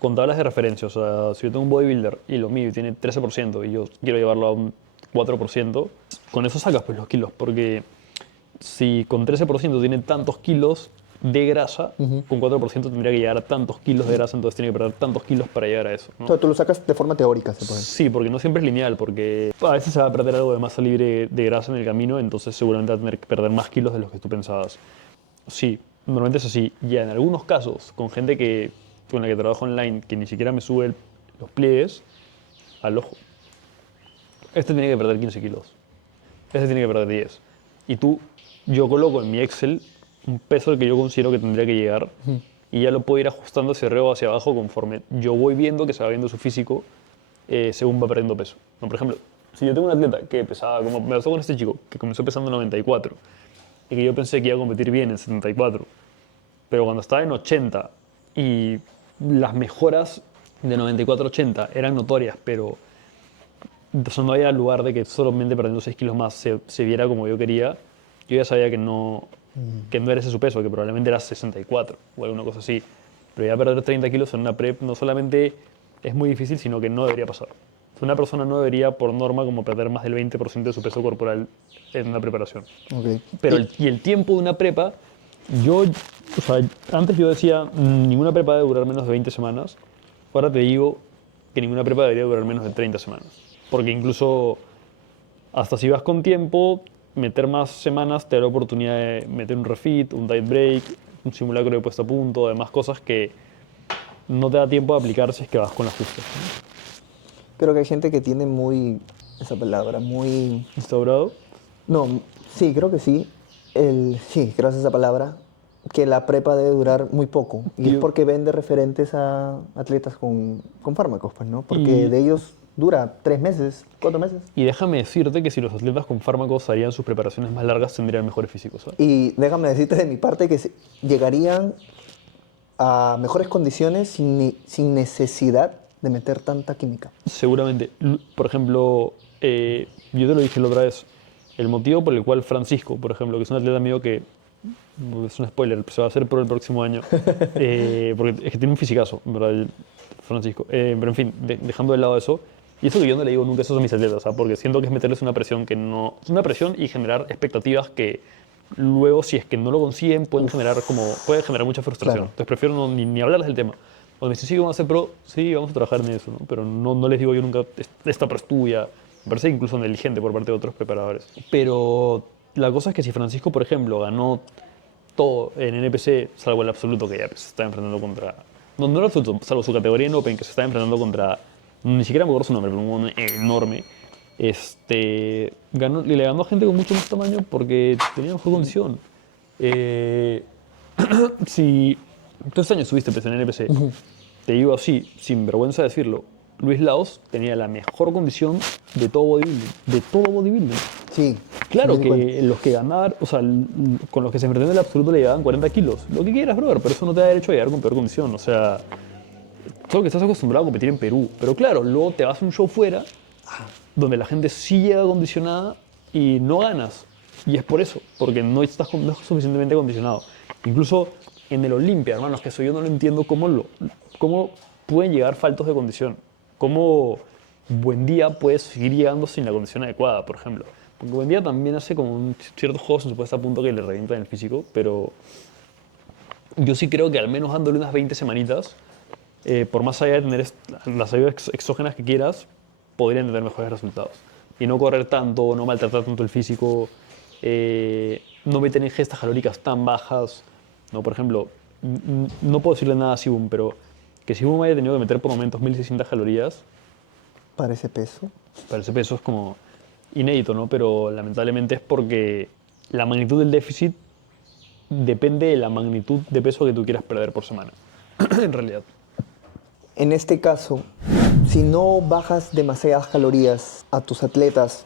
con tablas de referencia. O sea, si yo tengo un bodybuilder y lo mío tiene 13% y yo quiero llevarlo a un 4%, con eso sacas pues los kilos. Porque si con 13% tiene tantos kilos de grasa, con 4% tendría que llegar a tantos kilos de grasa, entonces tiene que perder tantos kilos para llegar a eso, ¿no? O sea, tú lo sacas de forma teórica, se puede. Sí, porque no siempre es lineal, porque a veces se va a perder algo de masa libre de grasa en el camino, entonces seguramente va a tener que perder más kilos de los que tú pensabas. Sí, normalmente es así. Ya en algunos casos, con gente con la que trabajo online, que ni siquiera me sube los pliegues al ojo. Este tiene que perder 15 kilos. Este tiene que perder 10. Y yo coloco en mi Excel un peso al que yo considero que tendría que llegar y ya lo puedo ir ajustando hacia arriba o hacia abajo conforme yo voy viendo que se va viendo su físico según va perdiendo peso. ¿No? Por ejemplo, si yo tengo un atleta que pesaba, como me pasó con este chico, que comenzó pesando 94, y que yo pensé que iba a competir bien en 74, pero cuando estaba en 80 y las mejoras de 94 a 80 eran notorias, pero entonces no había lugar de que solamente perdiendo 6 kilos más se viera como yo quería, yo ya sabía que no era ese su peso, que probablemente era 64 o alguna cosa así. Pero ya perder 30 kilos en una prep no solamente es muy difícil, sino que no debería pasar. Una persona no debería, por norma, como perder más del 20% de su peso corporal en una preparación. Ok. Pero el tiempo de una prepa, o sea, antes yo decía, ninguna prepa debe durar menos de 20 semanas. Ahora te digo que ninguna prepa debería durar menos de 30 semanas. Porque incluso, hasta si vas con tiempo, meter más semanas te da la oportunidad de meter un refit, un diet break, un simulacro de puesta a punto, además cosas que no te da tiempo de aplicar si es que vas con las justas. Creo que hay gente que tiene muy, esa palabra, muy... ¿Instaurado? No, sí, creo que sí. Sí, gracias a esa palabra, que la prepa debe durar muy poco. Y es Yo- porque vende referentes a atletas con fármacos, pues, ¿no? Porque Y- de ellos dura 3 meses, 4 meses. Y déjame decirte que si los atletas con fármacos harían sus preparaciones más largas, tendrían mejores físicos, ¿sabes? Y déjame decirte de mi parte que llegarían a mejores condiciones sin necesidad de meter tanta química. Seguramente. Por ejemplo, yo te lo dije la otra vez, el motivo por el cual Francisco, por ejemplo, que es un atleta mío que, es un spoiler, se va a hacer pro el próximo año, porque es que tiene un fisicazo, en ¿verdad? Francisco. Pero en fin, dejando de lado eso, y eso que yo no le digo nunca eso a mis atletas, ¿sabes? Porque siento que es meterles una presión que no... Una presión y generar expectativas que luego, si es que no lo consiguen, pueden generar mucha frustración. Claro. Entonces prefiero ni hablarles del tema. Cuando me dicen, sí, vamos a hacer pro, sí, vamos a trabajar en eso, ¿no? Pero no les digo yo nunca, esta pro es tuya. Me parece incluso negligente por parte de otros preparadores. Pero la cosa es que si Francisco, por ejemplo, ganó todo en NPC, salvo el absoluto que ya pues, se está enfrentando contra... No el absoluto, salvo su categoría en Open, que se está enfrentando contra... Ni siquiera me acuerdo su nombre, pero un enorme. Le ganó a gente con mucho más tamaño porque tenía mejor condición. Eh, si tú este año subiste peso en NPC, te digo así, sin vergüenza de decirlo, Luis Laos tenía la mejor condición de todo bodybuilding. De todo bodybuilding. Sí. Claro me di cuenta. que los que ganaban, o sea, con los que se enfrentaban en el absoluto le llevaban 40 kilos. Lo que quieras, brother, pero eso no te da derecho a llegar con peor condición. O sea, solo que estás acostumbrado a competir en Perú. Pero claro, luego te vas a un show fuera donde la gente sí llega condicionada y no ganas. Y es por eso, porque no estás suficientemente condicionado. Incluso en el Olimpia, hermanos, que eso yo no lo entiendo cómo pueden llegar faltos de condición. Cómo Buendía puede seguir llegando sin la condición adecuada, por ejemplo. Porque Buendía también hace como ciertos juegos en su puesta a punto que le revientan el físico, pero yo sí creo que al menos dándole unas 20 semanitas, por más allá de tener las ayudas exógenas que quieras, podrían tener mejores resultados. Y no correr tanto, no maltratar tanto el físico, no meter ingestas calóricas tan bajas. No, por ejemplo, no puedo decirle nada a Sibum, pero que Sibum haya tenido que meter por momentos 1600 calorías, Para ese peso. para ese peso es como inédito, ¿no? Pero lamentablemente es porque la magnitud del déficit depende de la magnitud de peso que tú quieras perder por semana, en realidad. En este caso, si no bajas demasiadas calorías a tus atletas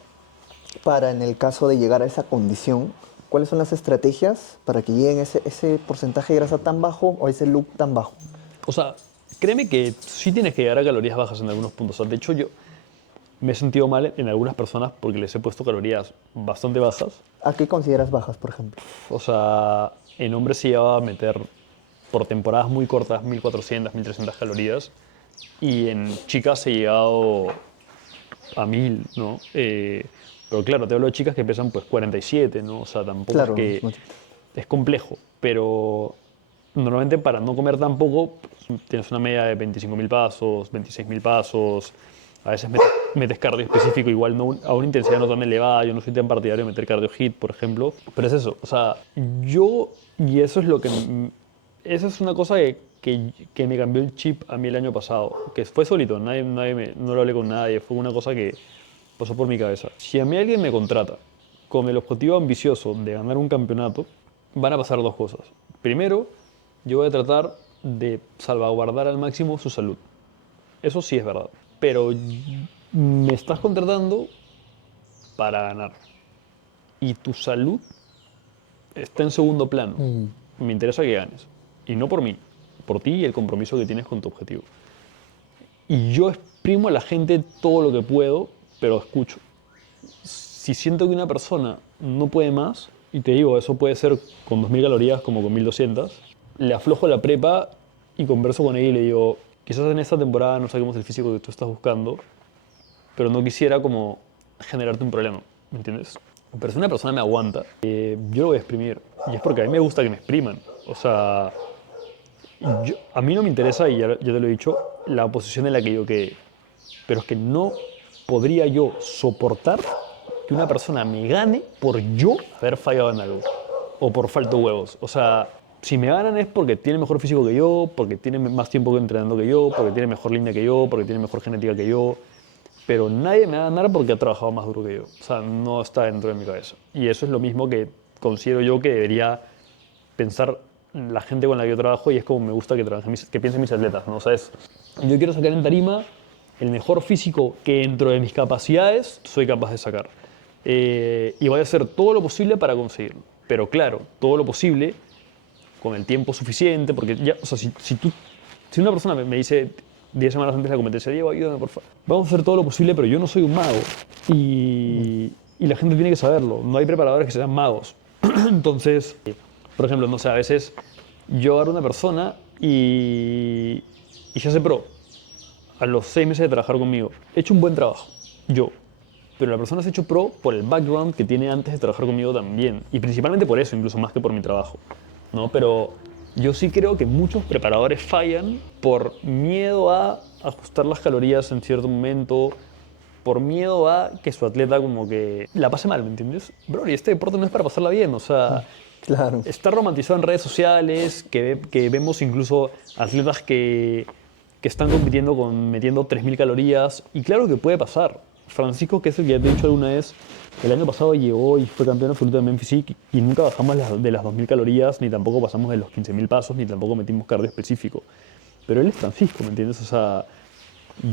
para, en el caso de llegar a esa condición, ¿cuáles son las estrategias para que lleguen a ese porcentaje de grasa tan bajo o ese look tan bajo? O sea, créeme que sí tienes que llegar a calorías bajas en algunos puntos. O sea, de hecho, yo me he sentido mal en algunas personas porque les he puesto calorías bastante bajas. ¿A qué consideras bajas, por ejemplo? O sea, en hombres se llevaba a meter por temporadas muy cortas 1400, 1300 calorías y en chicas se ha llegado a 1000, ¿no? Pero claro, te hablo de chicas que pesan pues 47, ¿no? O sea, tampoco Claro, es que es mucho. es complejo, pero normalmente para no comer tan poco pues, tienes una media de 25.000 pasos, 26.000 pasos, a veces metes cardio específico, igual no, a una intensidad no tan elevada, yo no soy tan partidario de meter cardio hit, por ejemplo, pero es eso, o sea, y eso es lo que, esa es una cosa que me cambió el chip a mí el año pasado, que fue solito, no lo hablé con nadie, fue una cosa que pasó por mi cabeza. Si a mí alguien me contrata con el objetivo ambicioso de ganar un campeonato, van a pasar dos cosas. Primero, yo voy a tratar de salvaguardar al máximo su salud. Eso sí es verdad. Pero me estás contratando para ganar. Y tu salud está en segundo plano. Me interesa que ganes. Y no por mí, por ti y el compromiso que tienes con tu objetivo. Y yo exprimo a la gente todo lo que puedo, pero escucho. Si siento que una persona no puede más, y te digo, eso puede ser con 2.000 calorías como con 1.200, le aflojo la prepa y converso con ella y le digo, quizás en esta temporada no saquemos el físico que tú estás buscando, pero no quisiera como generarte un problema, ¿me entiendes? Pero si una persona me aguanta, yo lo voy a exprimir. Y es porque a mí me gusta que me expriman. O sea, a mí no me interesa, y ya te lo he dicho, la posición en la que yo quede. Pero es que no podría yo soportar que una persona me gane por yo haber fallado en algo. O por falta de huevos. O sea, si me ganan es porque tiene mejor físico que yo, porque tiene más tiempo entrenando que yo, porque tiene mejor línea que yo, porque tiene mejor genética que yo. Pero nadie me va a ganar porque ha trabajado más duro que yo. O sea, no está dentro de mi cabeza. Y eso es lo mismo que considero yo que debería pensar la gente con la que yo trabajo, y es como me gusta que piensen mis atletas, ¿no? O sea, yo quiero sacar en tarima el mejor físico que dentro de mis capacidades soy capaz de sacar. Y voy a hacer todo lo posible para conseguirlo. Pero claro, todo lo posible con el tiempo suficiente, porque ya, o sea, si una persona me dice 10 semanas antes de la competencia, Diego, ayúdame, por favor. Vamos a hacer todo lo posible, pero yo no soy un mago. Y la gente tiene que saberlo. No hay preparadores que sean magos. Entonces, por ejemplo, no sé, a veces yo agarro a una persona y se hace pro. A los 6 meses de trabajar conmigo. He hecho un buen trabajo, yo. Pero la persona se ha hecho pro por el background que tiene antes de trabajar conmigo también. Y principalmente por eso, incluso más que por mi trabajo, ¿no? Pero yo sí creo que muchos preparadores fallan por miedo a ajustar las calorías en cierto momento, por miedo a que su atleta como que la pase mal, ¿me entiendes? Bro, y este deporte no es para pasarla bien, o sea, Claro. está romantizado en redes sociales, que vemos incluso atletas que están compitiendo metiendo 3.000 calorías, y claro que puede pasar. Francisco, que es el que ya te he dicho alguna vez, el año pasado llegó y fue campeón absoluto de Men Physique y nunca bajamos de las 2.000 calorías, ni tampoco pasamos de los 15.000 pasos, ni tampoco metimos cardio específico. Pero él es Francisco, ¿me entiendes? O sea,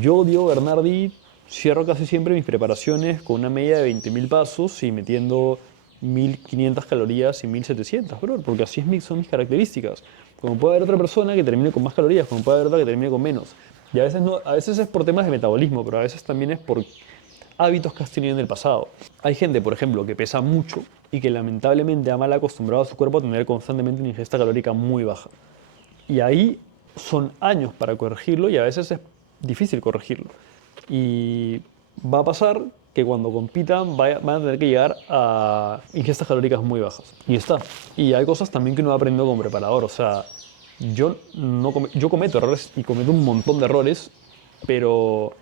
yo, Diego Bernardi, cierro casi siempre mis preparaciones con una media de 20.000 pasos y metiendo 1.500 calorías y 1.700, bro, porque así son mis características. Como puede haber otra persona que termine con más calorías, como puede haber otra que termine con menos. Y a veces, no, a veces es por temas de metabolismo, pero a veces también es por hábitos que has tenido en el pasado. Hay gente, por ejemplo, que pesa mucho y que lamentablemente ha mal acostumbrado a su cuerpo a tener constantemente una ingesta calórica muy baja. Y ahí son años para corregirlo y a veces es difícil corregirlo. Y va a pasar que cuando compitan van a tener que llegar a ingestas calóricas muy bajas. Y está. Y hay cosas también que uno va aprendiendo como preparador. O sea, yo cometo errores y cometo un montón de errores, pero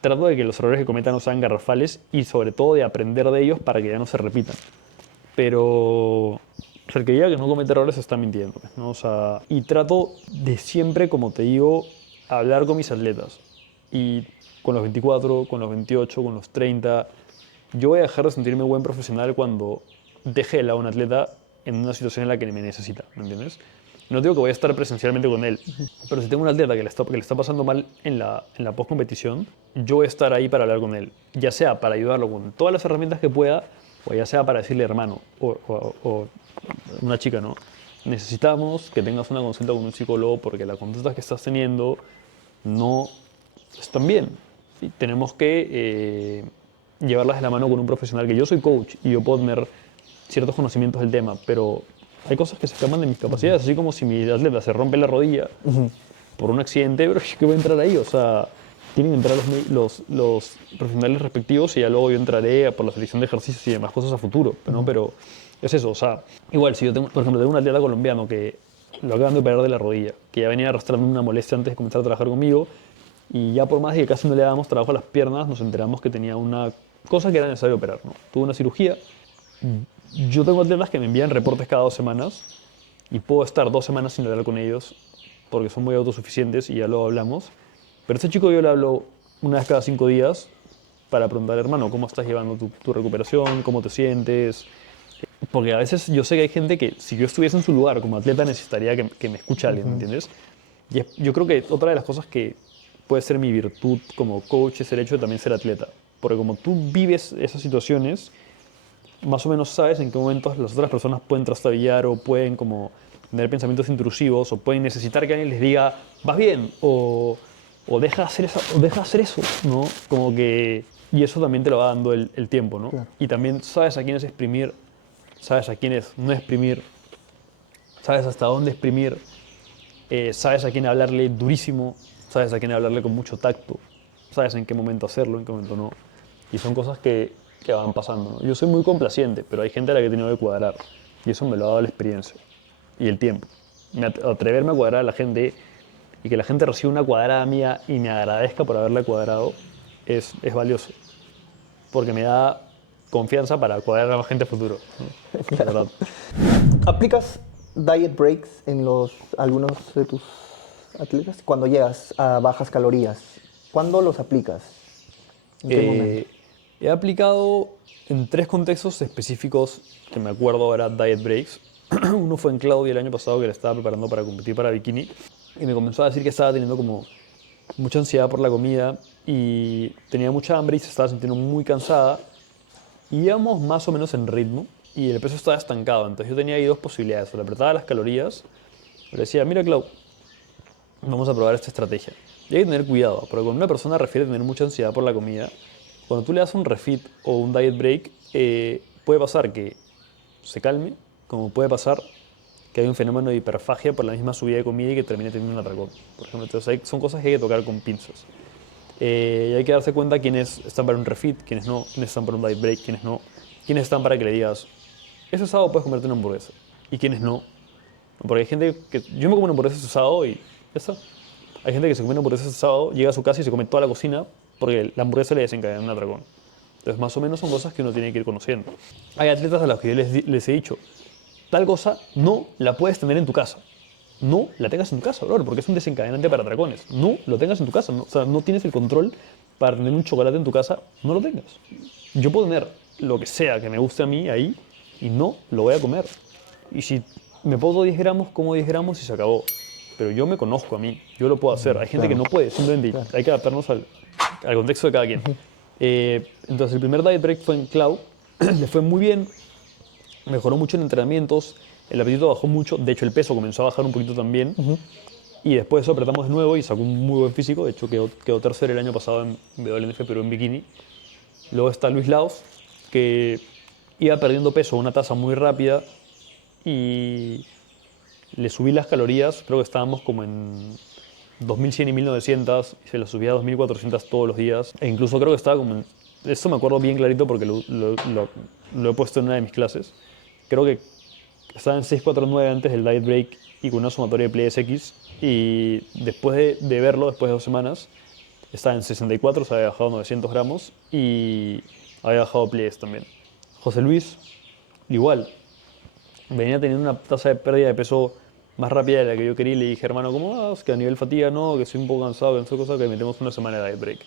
trato de que los errores que cometa no sean garrafales y sobre todo de aprender de ellos para que ya no se repitan. Pero o sea, el que diga que no comete errores está mintiendo, ¿no? O sea, y trato de siempre, como te digo, hablar con mis atletas. Y con los 24, con los 28, con los 30, yo voy a dejar de sentirme buen profesional cuando deje de lado a un atleta en una situación en la que me necesita, ¿me entiendes? No digo que voy a estar presencialmente con él, pero si tengo un atleta que le está pasando mal en la post-competición, yo voy a estar ahí para hablar con él, ya sea para ayudarlo con todas las herramientas que pueda, o ya sea para decirle, hermano, o una chica, ¿no? Necesitamos que tengas una consulta con un psicólogo porque las conductas que estás teniendo no están bien. ¿Sí? Tenemos que llevarlas de la mano con un profesional, que yo soy coach y yo puedo tener ciertos conocimientos del tema, pero hay cosas que se escapan de mis capacidades, así como si mi atleta se rompe la rodilla por un accidente, pero ¿qué voy a entrar ahí? O sea, tienen que entrar los profesionales respectivos y ya luego yo entraré por la selección de ejercicios y demás cosas a futuro, ¿no? Pero es eso, o sea, igual si yo tengo, por ejemplo, tengo un atleta colombiano que lo acaban de operar de la rodilla, que ya venía arrastrando una molestia antes de comenzar a trabajar conmigo, y ya por más de que casi no le dábamos trabajo a las piernas, nos enteramos que tenía una cosa que era necesario operar, ¿no? Tuvo una cirugía. Yo tengo atletas que me envían reportes cada 2 semanas y puedo estar 2 semanas sin hablar con ellos porque son muy autosuficientes y ya lo hablamos. Pero a este chico yo le hablo una vez cada 5 días para preguntar, hermano, ¿cómo estás llevando tu recuperación? ¿Cómo te sientes? Porque a veces yo sé que hay gente que si yo estuviese en su lugar como atleta necesitaría que me escuche alguien, ¿me entiendes? Y yo creo que otra de las cosas que puede ser mi virtud como coach es el hecho de también ser atleta. Porque como tú vives esas situaciones, más o menos sabes en qué momentos las otras personas pueden trastabillar o pueden como tener pensamientos intrusivos o pueden necesitar que alguien les diga, vas bien, o deja de hacer eso, o deja de hacer eso, ¿no? Como que... Y eso también te lo va dando el tiempo, ¿no? Claro. Y también sabes a quiénes exprimir, sabes a quiénes no exprimir, sabes hasta dónde exprimir, sabes a quién hablarle durísimo, sabes a quién hablarle con mucho tacto, sabes en qué momento hacerlo, en qué momento no. Y son cosas que van pasando, ¿no? Yo soy muy complaciente, pero hay gente a la que he tenido que cuadrar. Y eso me lo ha dado la experiencia y el tiempo. Atreverme a cuadrar a la gente y que la gente reciba una cuadrada mía y me agradezca por haberla cuadrado es valioso. Porque me da confianza para cuadrar a más gente a futuro, ¿no? La verdad. ¿Aplicas diet breaks en algunos de tus atletas? Cuando llegas a bajas calorías, ¿cuándo los aplicas? ¿En qué momento? He aplicado en 3 contextos específicos que me acuerdo ahora diet breaks. Uno fue en Claudia el año pasado, que le estaba preparando para competir para bikini y me comenzó a decir que estaba teniendo como mucha ansiedad por la comida y tenía mucha hambre y se estaba sintiendo muy cansada. Y íbamos más o menos en ritmo y el peso estaba estancado. Entonces yo tenía ahí 2 posibilidades. O le apretaba las calorías o le decía, mira Clau, vamos a probar esta estrategia. Y hay que tener cuidado, porque cuando una persona refiere a tener mucha ansiedad por la comida, cuando tú le das un refit o un diet break, puede pasar que se calme, como puede pasar que hay un fenómeno de hiperfagia por la misma subida de comida y que termine teniendo un atracón. Por ejemplo, entonces son cosas que hay que tocar con pinzas. Y hay que darse cuenta quiénes están para un refit, quiénes no, quiénes están para un diet break, quiénes no, quiénes están para que le digas, ese sábado puedes comerte una hamburguesa, y quiénes no. Porque hay gente que, yo me como una hamburguesa ese sábado y ya está. Hay gente que se come una hamburguesa ese sábado, llega a su casa y se come toda la cocina porque la hamburguesa le desencadena un atracón. Entonces, más o menos son cosas que uno tiene que ir conociendo. Hay atletas a los que yo les he dicho, tal cosa no la puedes tener en tu casa. No la tengas en tu casa, bro, porque es un desencadenante para atracones. No lo tengas en tu casa. No, o sea, no tienes el control para tener un chocolate en tu casa, no lo tengas. Yo puedo tener lo que sea que me guste a mí ahí y no lo voy a comer. Y si me pongo 10 gramos, como 10 gramos y se acabó. Pero yo me conozco a mí, yo lo puedo hacer. Hay gente que no puede, simplemente hay que adaptarnos al contexto de cada quien. Entonces el primer diet break fue en Clau, le fue muy bien, mejoró mucho en entrenamientos, el apetito bajó mucho, de hecho el peso comenzó a bajar un poquito también. Y después de eso apretamos de nuevo y sacó un muy buen físico, de hecho quedó tercero el año pasado en WNF, pero en bikini. Luego está Luis Laos, que iba perdiendo peso a una tasa muy rápida y le subí las calorías, creo que estábamos como en 2100 y 1900 y se las subía a 2400 todos los días. E incluso creo que estaba como en... Esto me acuerdo bien clarito porque lo he puesto en una de mis clases. Creo que estaba en 649 antes del diet break y con una sumatoria de players X. Y después de verlo, después de 2 semanas, estaba en 64, se había bajado 900 gramos y había bajado players también. José Luis, igual, venía teniendo una tasa de pérdida de peso más rápida de la que yo quería y le dije, hermano, ¿cómo vas? Que a nivel fatiga no, que estoy un poco cansado, que no sé cosa, que metemos una semana de diet break.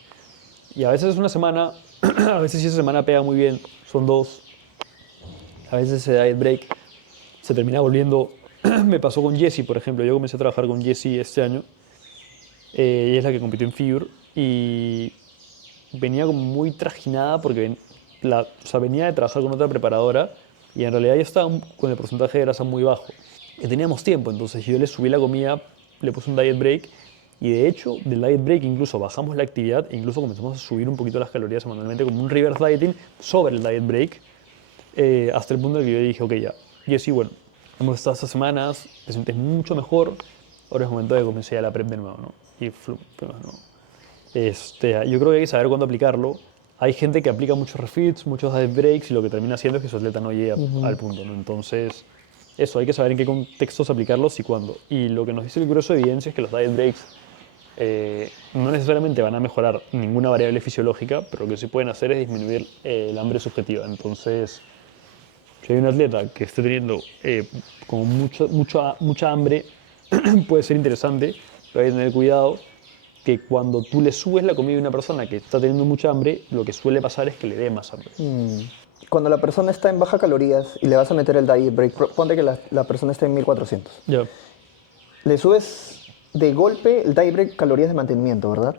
Y a veces es una semana, a veces si esa semana pega muy bien, son 2. A veces ese diet break se termina volviendo... Me pasó con Jessie, por ejemplo. Yo comencé a trabajar con Jessie este año. Ella es la que compitió en Figure y venía como muy trajinada porque o sea, venía de trabajar con otra preparadora y en realidad ya estaba con el porcentaje de grasa muy bajo. Y teníamos tiempo, entonces yo le subí la comida, le puse un diet break y de hecho del diet break incluso bajamos la actividad e incluso comenzamos a subir un poquito las calorías semanalmente como un reverse dieting sobre el diet break hasta el punto en que yo dije, ok, ya, Jessie, bueno, hemos estado estas semanas, te sientes mucho mejor, ahora es momento de comenzar ya la prep de nuevo, ¿no? Y yo creo que hay que saber cuándo aplicarlo. Hay gente que aplica muchos refits, muchos diet breaks y lo que termina haciendo es que su atleta no llega al punto, ¿no? Entonces, eso, hay que saber en qué contextos aplicarlos y cuándo. Y lo que nos dice el grueso de evidencia es que los diet breaks no necesariamente van a mejorar ninguna variable fisiológica, pero lo que sí pueden hacer es disminuir el hambre subjetiva. Entonces, si hay un atleta que esté teniendo como mucha hambre, puede ser interesante, pero hay que tener cuidado que cuando tú le subes la comida a una persona que está teniendo mucha hambre, lo que suele pasar es que le dé más hambre. Cuando la persona está en baja calorías y le vas a meter el diet break, ponte que la persona está en 1400. Ya. Le subes de golpe el diet break calorías de mantenimiento, ¿verdad?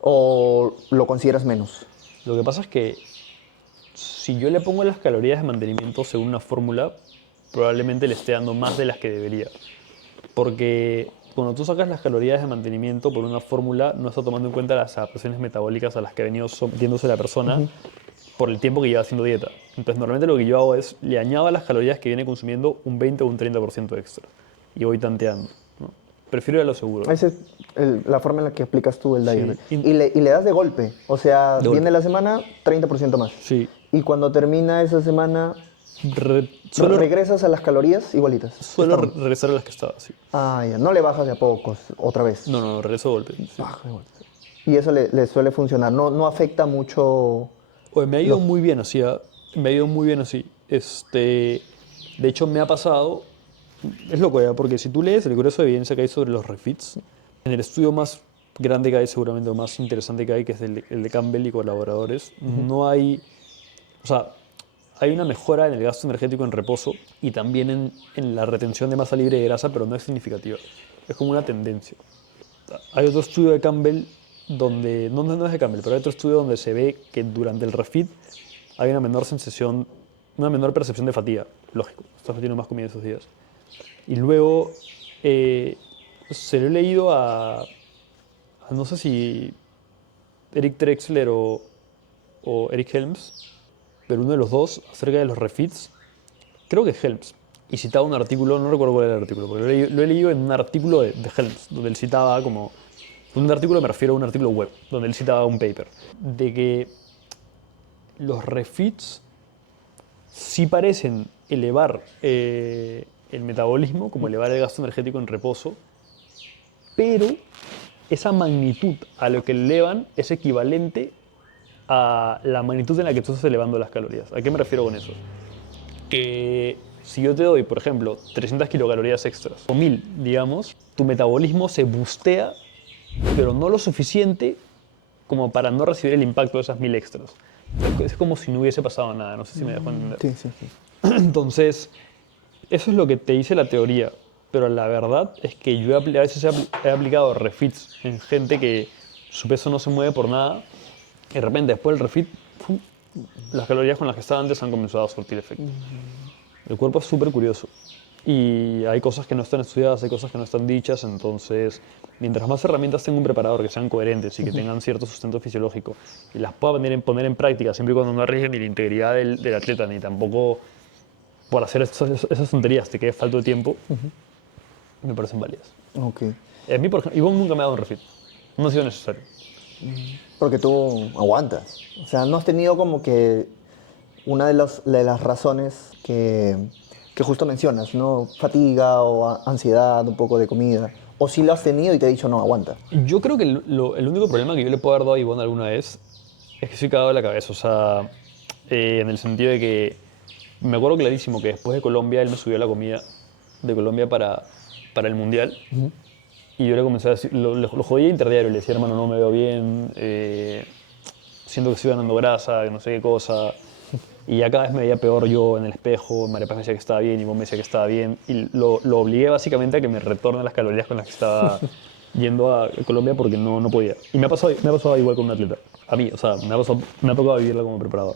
¿O lo consideras menos? Lo que pasa es que si yo le pongo las calorías de mantenimiento según una fórmula, probablemente le esté dando más de las que debería. Porque cuando tú sacas las calorías de mantenimiento por una fórmula, no está tomando en cuenta las adaptaciones metabólicas a las que ha venido sometiéndose la persona por el tiempo que lleva haciendo dieta. Entonces, normalmente lo que yo hago es, le añado a las calorías que viene consumiendo un 20 o un 30% extra. Y voy tanteando, ¿no? Prefiero ir a lo seguro. Esa es la forma en la que aplicas tú el diet. Sí. Y le das de golpe. O sea, De viene golpe. la semana, 30% más. Sí. Y cuando termina esa semana, Suelo regresas a las calorías igualitas. suelo Estamos. regresar a las que estaba, sí. Ah, ya. No le bajas de a pocos, otra vez. No, regreso de golpe. Sí. Baja de golpe. Y eso le suele funcionar. No afecta mucho. Oye, me ha ido muy bien así, ¿ah? Me ha ido muy bien así. De hecho, me ha pasado, es loco ya, porque si tú lees el grueso de evidencia que hay sobre los refits, en el estudio más grande que hay, seguramente, o más interesante que hay, que es el de Campbell y colaboradores, no hay, o sea, hay una mejora en el gasto energético en reposo y también en la retención de masa libre de grasa, pero no es significativa. Es como una tendencia. Hay otro estudio de Campbell donde, no es de Campbell, pero hay otro estudio donde se ve que durante el refit hay una menor sensación, una menor percepción de fatiga. Lógico, estás metiendo más comida esos días. Y luego se lo he leído a no sé si Eric Trexler o Eric Helms, pero uno de los dos, acerca de los refits, creo que es Helms, y citaba un artículo, no recuerdo cuál era el artículo, porque lo he leído en un artículo de Helms, donde él citaba como, un artículo me refiero a un artículo web, donde él citaba un paper, de que los refits sí parecen elevar el metabolismo, como elevar el gasto energético en reposo, pero esa magnitud a lo que elevan es equivalente a la magnitud en la que tú estás elevando las calorías. ¿A qué me refiero con eso? Que si yo te doy, por ejemplo, 300 kilocalorías extras, o 1000, digamos, tu metabolismo se boostea, pero no lo suficiente como para no recibir el impacto de esas 1000 extras. Es como si no hubiese pasado nada, no sé si me dejo entender. Sí, sí, sí. Entonces, eso es lo que te dice la teoría, pero la verdad es que yo a veces he aplicado refits en gente que su peso no se mueve por nada, y de repente después del refit, ¡pum!, las calorías con las que estaba antes han comenzado a surtir efecto. El cuerpo es súper curioso y hay cosas que no están estudiadas, hay cosas que no están dichas, entonces mientras más herramientas tenga un preparador que sean coherentes y que tengan cierto sustento fisiológico y las pueda poner en práctica siempre y cuando no arriesguen ni la integridad del atleta ni tampoco por hacer esas tonterías te quede falta de tiempo, me parecen válidas. Ok. A mí, por ejemplo, Ivonne nunca me ha dado un refit, no ha sido necesario. Porque tú aguantas. O sea, no has tenido como que una de las razones que justo mencionas, ¿no? Fatiga o ansiedad, un poco de comida. O si lo has tenido y te ha dicho, no, aguanta. Yo creo que el único problema que yo le puedo haber dado a Ivonne alguna vez es que soy cagado de la cabeza. O sea, en el sentido de que me acuerdo clarísimo que después de Colombia él me subió la comida de Colombia para el Mundial. Y yo le comencé a decir, lo jodía interdiario, le decía, hermano, no me veo bien, siento que estoy ganando grasa, que no sé qué cosa. Y ya cada vez me veía peor yo en el espejo, María Paz me decía que estaba bien, y vos me decía que estaba bien. Y lo obligué básicamente a que me retorne las calorías con las que estaba yendo a Colombia porque no podía. Y me ha pasado igual con un atleta. A mí, o sea, me ha tocado vivirla como preparador.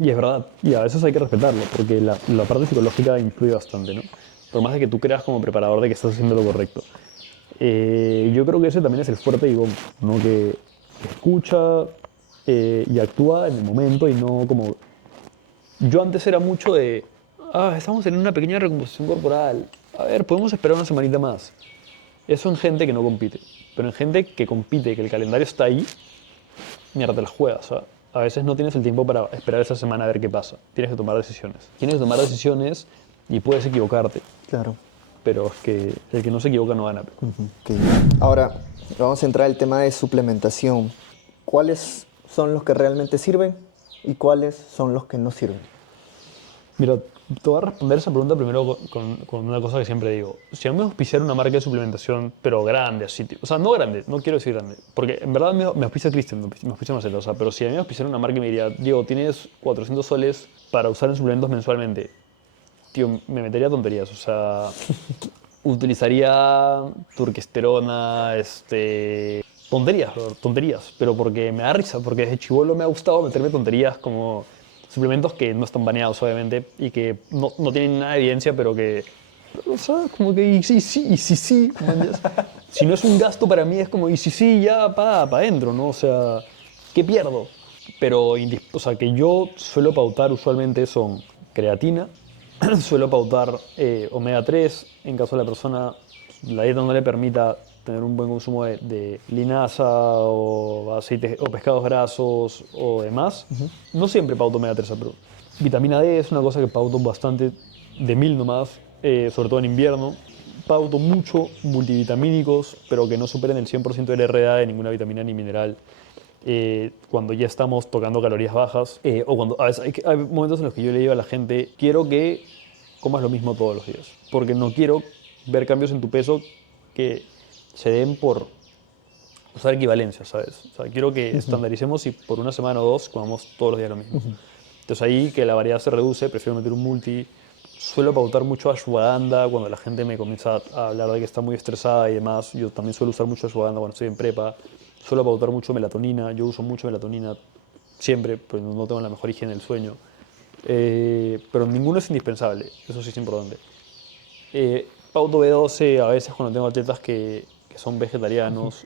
Y es verdad, y a veces hay que respetarlo, porque la parte psicológica influye bastante, ¿no? Por más de que tú creas como preparador de que estás haciendo lo correcto. Yo creo que ese también es el fuerte de Ivonne, ¿no? Que escucha y actúa en el momento y no como... Yo antes era mucho de, estamos en una pequeña recomposición corporal, a ver, podemos esperar una semanita más. Eso en gente que no compite, pero en gente que compite, que el calendario está ahí, mierda, te la juegas. O sea, a veces no tienes el tiempo para esperar esa semana a ver qué pasa. Tienes que tomar decisiones. Tienes que tomar decisiones y puedes equivocarte, Claro. pero es que el que no se equivoca no gana. Ok. Ahora, vamos a entrar al tema de suplementación. ¿Cuáles son los que realmente sirven y cuáles son los que no sirven? Mira, te voy a responder esa pregunta primero con una cosa que siempre digo. Si a mí me auspiciara una marca de suplementación, pero grande, así, o sea, no grande, no quiero decir grande, porque en verdad me auspicia Cristian, me auspicia Marcelo, o sea, pero si a mí me auspiciara una marca y me diría, Diego, tienes 400 soles para usar en suplementos mensualmente, tío, me metería tonterías, o sea, utilizaría turquesterona, tonterías, brother, tonterías, pero porque me da risa, porque desde chibolo me ha gustado meterme tonterías como suplementos que no están baneados, obviamente, y que no tienen nada de evidencia, pero que, o sea, como que y sí, ¿me si no es un gasto para mí, es como, y sí, ya para adentro, ¿no? O sea, ¿qué pierdo? Pero, o sea, que yo suelo pautar usualmente son creatina, suelo pautar omega 3 en caso de la persona, la dieta no le permita tener un buen consumo de linaza o aceites o pescados grasos o demás. No siempre pauto omega 3, pero vitamina D es una cosa que pauto bastante de 1000 nomás, sobre todo en invierno. Pauto mucho multivitamínicos, pero que no superen el 100% del RDA de ninguna vitamina ni mineral. Cuando ya estamos tocando calorías bajas, o cuando a veces hay momentos en los que yo le digo a la gente, quiero que comas lo mismo todos los días, porque no quiero ver cambios en tu peso que se den por usar equivalencia, ¿sabes? O sea, quiero que estandaricemos y por una semana o dos comamos todos los días lo mismo. Entonces ahí que la variedad se reduce, prefiero meter un multi. Suelo pautar mucho ashwagandha cuando la gente me comienza a hablar de que está muy estresada y demás. Yo también suelo usar mucho ashwagandha cuando estoy en prepa. Suelo pautar mucho melatonina. Yo uso mucho melatonina siempre, pero no tengo la mejor higiene del sueño. Pero ninguno es indispensable, eso sí es importante. Pauto B12 a veces cuando tengo atletas que son vegetarianos,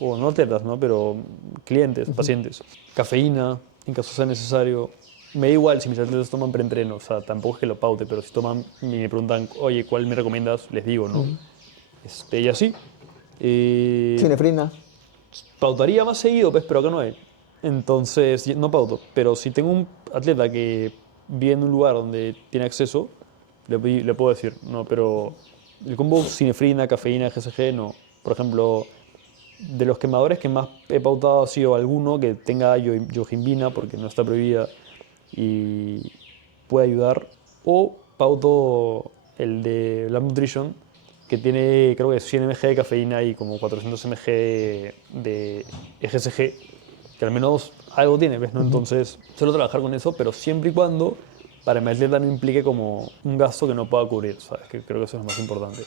o no atletas, ¿no? Pero clientes, pacientes. Cafeína, en caso sea necesario. Me da igual si mis atletas toman preentreno, o sea, tampoco es que lo paute, pero si toman y me preguntan, oye, ¿cuál me recomiendas? Les digo, ¿no? Y así. Cinefrina. Pautaría más seguido, pues, pero acá no hay. Entonces, no pauto. Pero si tengo un atleta que vive en un lugar donde tiene acceso, le puedo decir, no, pero el combo cinefrina, cafeína, GCG, no. Por ejemplo, de los quemadores que más he pautado ha sido alguno que tenga yohimbina, porque no está prohibida y puede ayudar. O pauto el de Lab Nutrition, que tiene creo que 100 mg de cafeína y como 400 mg de GCG, que al menos algo tiene, ¿ves? ¿No? Entonces suelo trabajar con eso, pero siempre y cuando para mi atleta no implique como un gasto que no pueda cubrir, ¿sabes? Que creo que eso es lo más importante.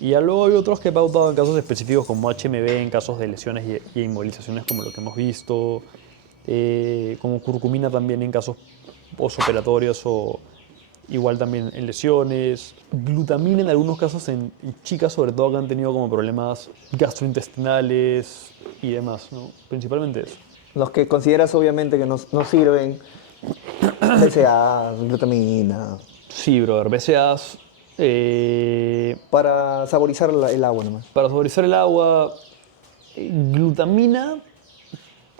Y ya luego hay otros que he pautado en casos específicos como HMB, en casos de lesiones y inmovilizaciones como lo que hemos visto, como curcumina también en casos posoperatorios o igual también en lesiones, glutamina en algunos casos en chicas sobre todo que han tenido como problemas gastrointestinales y demás, ¿no? Principalmente eso. Los que consideras obviamente que no sirven, BCA, glutamina, Sí, brother, BCAAs, para saborizar el agua nomás. para saborizar el agua, glutamina,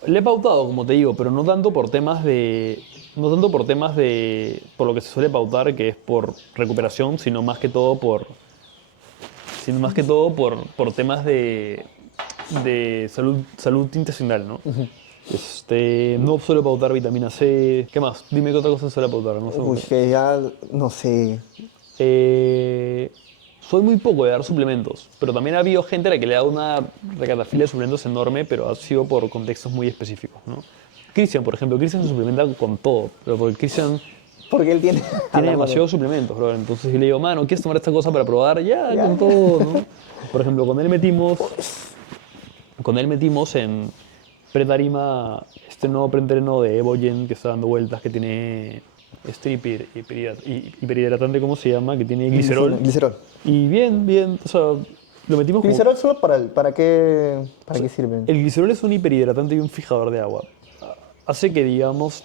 le he pautado, como te digo, pero no tanto por temas de... No tanto por temas de... Por lo que se suele pautar, que es por recuperación, sino más que todo por... por temas de salud intestinal, ¿no? No suelo pautar vitamina C. ¿Qué más? Dime qué otra cosa suele pautar. No sé. Uy, que ya, no sé. Soy muy poco de dar suplementos, pero también ha habido gente a la que le ha dado una recatafilia de suplementos enorme, pero ha sido por contextos muy específicos, ¿no? Cristian, por ejemplo, Cristian se suplementa con todo, pero porque Cristian Porque él tiene... tiene demasiados suplementos, bro. Entonces yo le digo, mano, ¿quieres tomar esta cosa para probar? Ya, con todo, ¿no? Por ejemplo, con él metimos en pretarima este nuevo preentreno de Evogen que está dando vueltas, que tiene hiperhidratante, ¿cómo se llama? Que tiene glicerol. Glicerol. Y bien, o sea, lo metimos como... ¿Glicerol solo para qué sirve? El glicerol es un hiperhidratante y un fijador de agua. Hace que, digamos,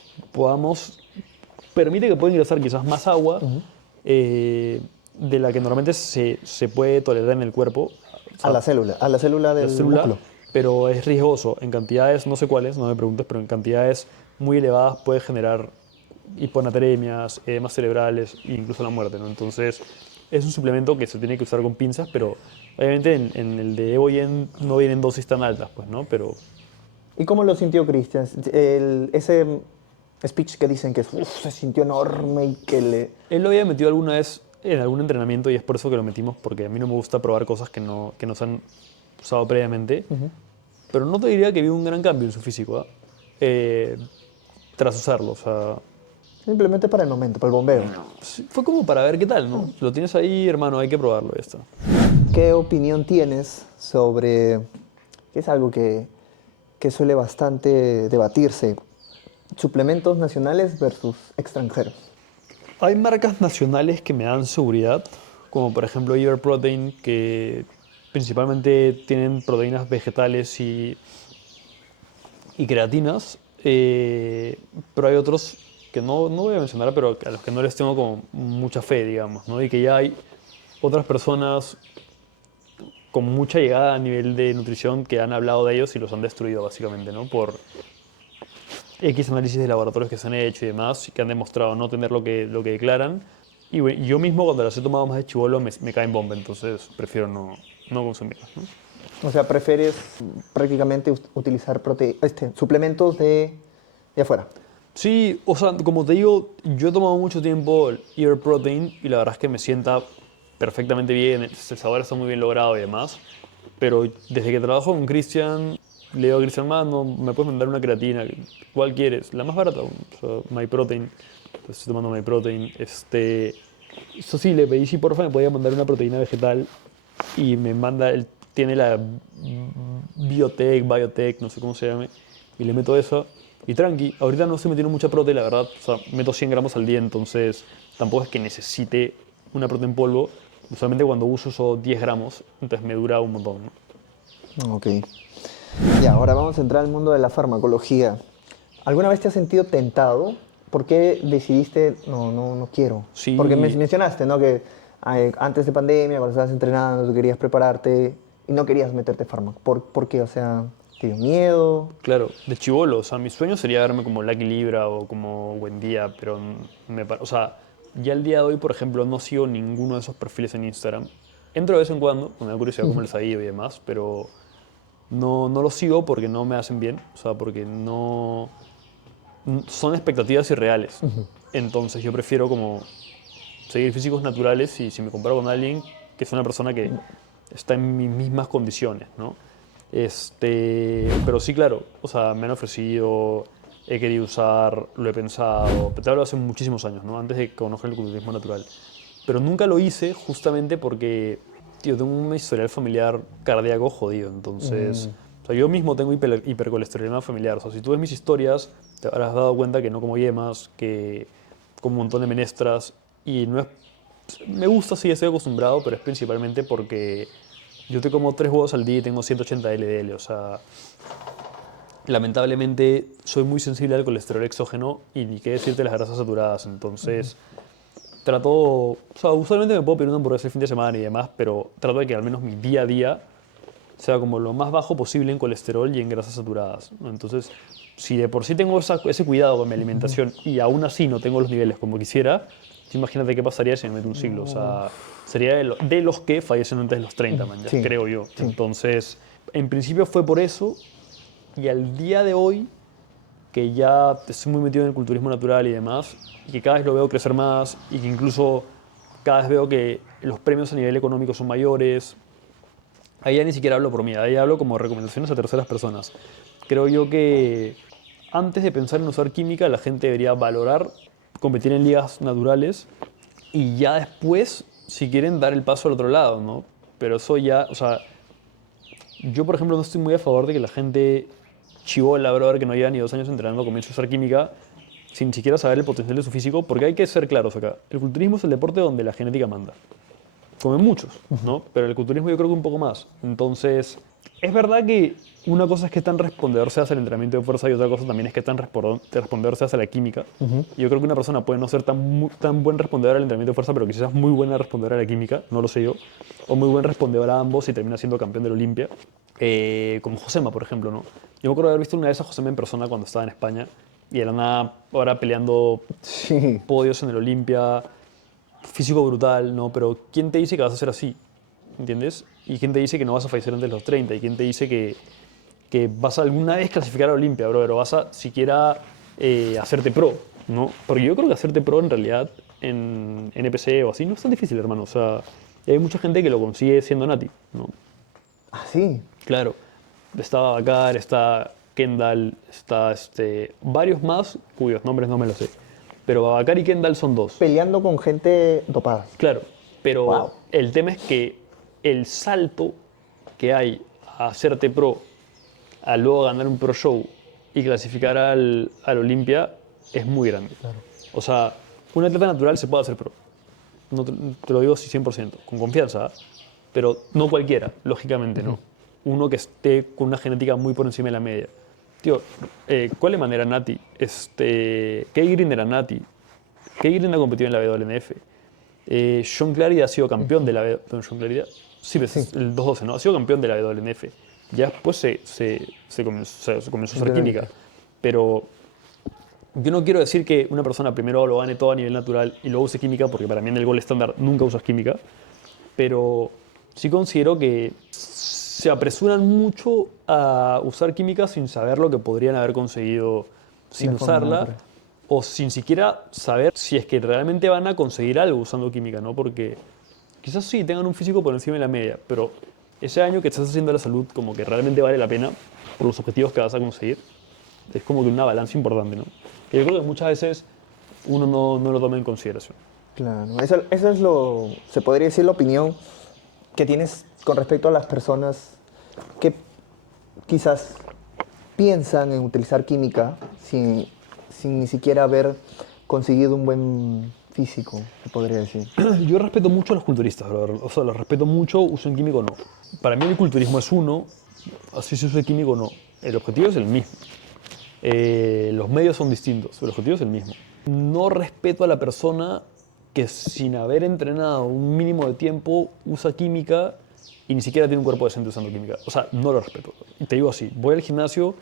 permite que pueda ingresar quizás más agua de la que normalmente se puede tolerar en el cuerpo. O sea, A la célula del músculo. pero es riesgoso. En cantidades, no sé cuáles, no me preguntes, pero en cantidades muy elevadas puede generar hiponatremias, edemas cerebrales e incluso la muerte, ¿no? Entonces, es un suplemento que se tiene que usar con pinzas, pero obviamente en el de Evogen no vienen dosis tan altas, pues, ¿no? Pero ¿Y cómo lo sintió Cristian? Ese speech que dicen que se sintió enorme y que le... él lo había metido alguna vez en algún entrenamiento y es por eso que lo metimos, porque a mí no me gusta probar cosas que no se han usado previamente. Pero no te diría que vi un gran cambio en su físico, tras usarlo. O sea, Simplemente para el momento, para el bombeo. sí, fue como para ver qué tal, ¿no? Lo tienes ahí, hermano, hay que probarlo, ya está. ¿Qué opinión tienes sobre que es algo que suele bastante debatirse. Suplementos nacionales versus extranjeros. Hay marcas nacionales que me dan seguridad, como por ejemplo Ever Protein, que principalmente tienen proteínas vegetales y creatinas, pero hay otros que no voy a mencionar, pero a los que no les tengo como mucha fe, digamos, ¿no? Y que ya hay otras personas con mucha llegada a nivel de nutrición que han hablado de ellos y los han destruido básicamente, ¿no? Por X análisis de laboratorios que se han hecho y demás, y que han demostrado no tener lo que declaran. Y bueno, yo mismo cuando las he tomado más de chibolo me caen bomba, entonces prefiero no consumirlas, ¿no? O sea, prefieres prácticamente utilizar suplementos de afuera. Sí, o sea, como te digo, yo he tomado mucho tiempo el Ear Protein y la verdad es que me sienta perfectamente bien, el sabor está muy bien logrado y demás, pero desde que trabajo con Cristian, le digo a Cristian, mano, me puedes mandar una creatina, ¿cuál quieres? La más barata, o sea, MyProtein, entonces estoy tomando MyProtein, eso sí, le pedí si porfa me podía mandar una proteína vegetal y me manda, él tiene la Biotech, no sé cómo se llame, y le meto eso. Y tranqui, ahorita no estoy metiendo mucha prote, la verdad, o sea, meto 100 gramos al día, entonces tampoco es que necesite una prote en polvo. Usualmente cuando uso 10 gramos, entonces me dura un montón, ¿no? Ok. Ya, ahora vamos a entrar al mundo de la farmacología. ¿Alguna vez te has sentido tentado? ¿Por qué decidiste, no quiero? Sí. Porque mencionaste, ¿no? Que antes de pandemia, cuando estabas entrenando, tú querías prepararte y no querías meterte fármaco. ¿Por qué? O sea, ¿te dio miedo? Claro, de chibolo, o sea, mi sueño sería verme como Lucky Libra o como Buendía, pero o sea, ya el día de hoy, por ejemplo, no sigo ninguno de esos perfiles en Instagram. Entro de vez en cuando, me da curiosidad cómo les ha ido y demás, pero no los sigo porque no me hacen bien, o sea, porque no... Son expectativas irreales. Entonces yo prefiero como seguir físicos naturales y si me comparo con alguien que es una persona que está en mis mismas condiciones, ¿no? Pero sí, claro, o sea, me han ofrecido, he querido usar, lo he pensado, te hablo hace muchísimos años, ¿no? Antes de conocer el culturismo natural. Pero nunca lo hice justamente porque, tío, tengo un historial familiar cardíaco jodido, entonces... O sea, yo mismo tengo hipercolesterolemia familiar. O sea, si tú ves mis historias, te habrás dado cuenta que no como yemas, que como un montón de menestras. Y no es... Me gusta, sí, estoy acostumbrado, pero es principalmente porque yo te como 3 huevos al día y tengo 180 LDL. O sea, lamentablemente soy muy sensible al colesterol exógeno y ni qué decirte las grasas saturadas. Entonces, trato... O sea, usualmente me puedo pedir una hamburguesa el fin de semana y demás, pero trato de que al menos mi día a día sea como lo más bajo posible en colesterol y en grasas saturadas, ¿no? Entonces, si de por sí tengo ese cuidado con mi alimentación y aún así no tengo los niveles como quisiera, imagínate qué pasaría si me meto un siglo. O sea, sería de los que fallecen antes de los 30, man, ya, Sí, creo yo. sí. Entonces, en principio fue por eso y al día de hoy, que ya estoy muy metido en el culturismo natural y demás, y que cada vez lo veo crecer más y que incluso cada vez veo que los premios a nivel económico son mayores. Ahí ya ni siquiera hablo por mí, ahí hablo como recomendaciones a terceras personas. Creo yo que antes de pensar en usar química, la gente debería valorar competir en ligas naturales y ya después, si quieren, dar el paso al otro lado, ¿no? Pero eso ya, o sea, yo por ejemplo no estoy muy a favor de que la gente chivola, brother, que no lleva ni 2 años entrenando, comience a usar química sin siquiera saber el potencial de su físico, porque hay que ser claros acá. El culturismo es el deporte donde la genética manda. Comen muchos, ¿no? Pero el culturismo yo creo que un poco más. Entonces, es verdad que una cosa es que tan respondedor seas al entrenamiento de fuerza y otra cosa también es que tan respondedor seas a la química. Yo creo que una persona puede no ser tan buen respondedor al entrenamiento de fuerza, pero quizás muy buena respondedora a la química, no lo sé yo, o muy buen respondedor a ambos y termina siendo campeón de la Olimpia, como Josema, por ejemplo, ¿no? Yo me acuerdo de haber visto una vez a Josema en persona cuando estaba en España y era nada, ahora peleando Sí. podios en el Olimpia, físico brutal, ¿no? Pero ¿quién te dice que vas a ser así? ¿Entiendes? ¿Y quién te dice que no vas a fallecer antes de los 30? ¿Y quién te dice que vas a alguna vez clasificar a la Olimpia, bro? Pero vas a siquiera hacerte pro, ¿no? Porque yo creo que hacerte pro en realidad en NPC o así no es tan difícil, hermano. O sea, hay mucha gente que lo consigue siendo nati, ¿no? Ah, sí. Claro. Está Babacar, está Kendall, está varios más cuyos nombres no me los sé. Pero Babacar y Kendall son 2. Peleando con gente dopada. Claro, pero Wow. el tema es que el salto que hay a hacerte pro a luego ganar un Pro Show y clasificar al Olympia es muy grande. Claro. O sea, un atleta natural se puede hacer pro. No te lo digo así 100%, con confianza, pero no cualquiera, lógicamente, ¿no? Uno que esté con una genética muy por encima de la media. Tío, Coleman era Nati, K-Green era Nati, K-Green ha competido en la WNF, Sean Clary ha sido campeón de la WNF, Sean Clary, sí, pues, el 212, ¿no? Ha sido campeón de la WNF. Ya después se comenzó a hacer química, pero yo no quiero decir que una persona primero lo gane todo a nivel natural y luego use química, porque para mí en el gol estándar nunca usas química, pero sí considero que se apresuran mucho a usar química sin saber lo que podrían haber conseguido sin De forma usarla natural. o sin siquiera saber si es que realmente van a conseguir algo usando química, ¿no? Porque quizás sí tengan un físico por encima de la media, pero ese daño que estás haciendo a la salud como que realmente vale la pena por los objetivos que vas a conseguir. Es como que una balanza importante, ¿no? Que yo creo que muchas veces uno no lo toma en consideración. Claro, eso es lo, se podría decir la opinión que tienes con respecto a las personas que quizás piensan en utilizar química sin ni siquiera haber conseguido un buen físico, se podría decir. Yo respeto mucho a los culturistas, brother. O sea, los respeto mucho, usen químico o no. Para mí el culturismo es uno, así se use químico o no. El objetivo es el mismo. Los medios son distintos, el objetivo es el mismo. No respeto a la persona que sin haber entrenado un mínimo de tiempo usa química y ni siquiera tiene un cuerpo decente usando química. O sea, no lo respeto. Y te digo así, voy al gimnasio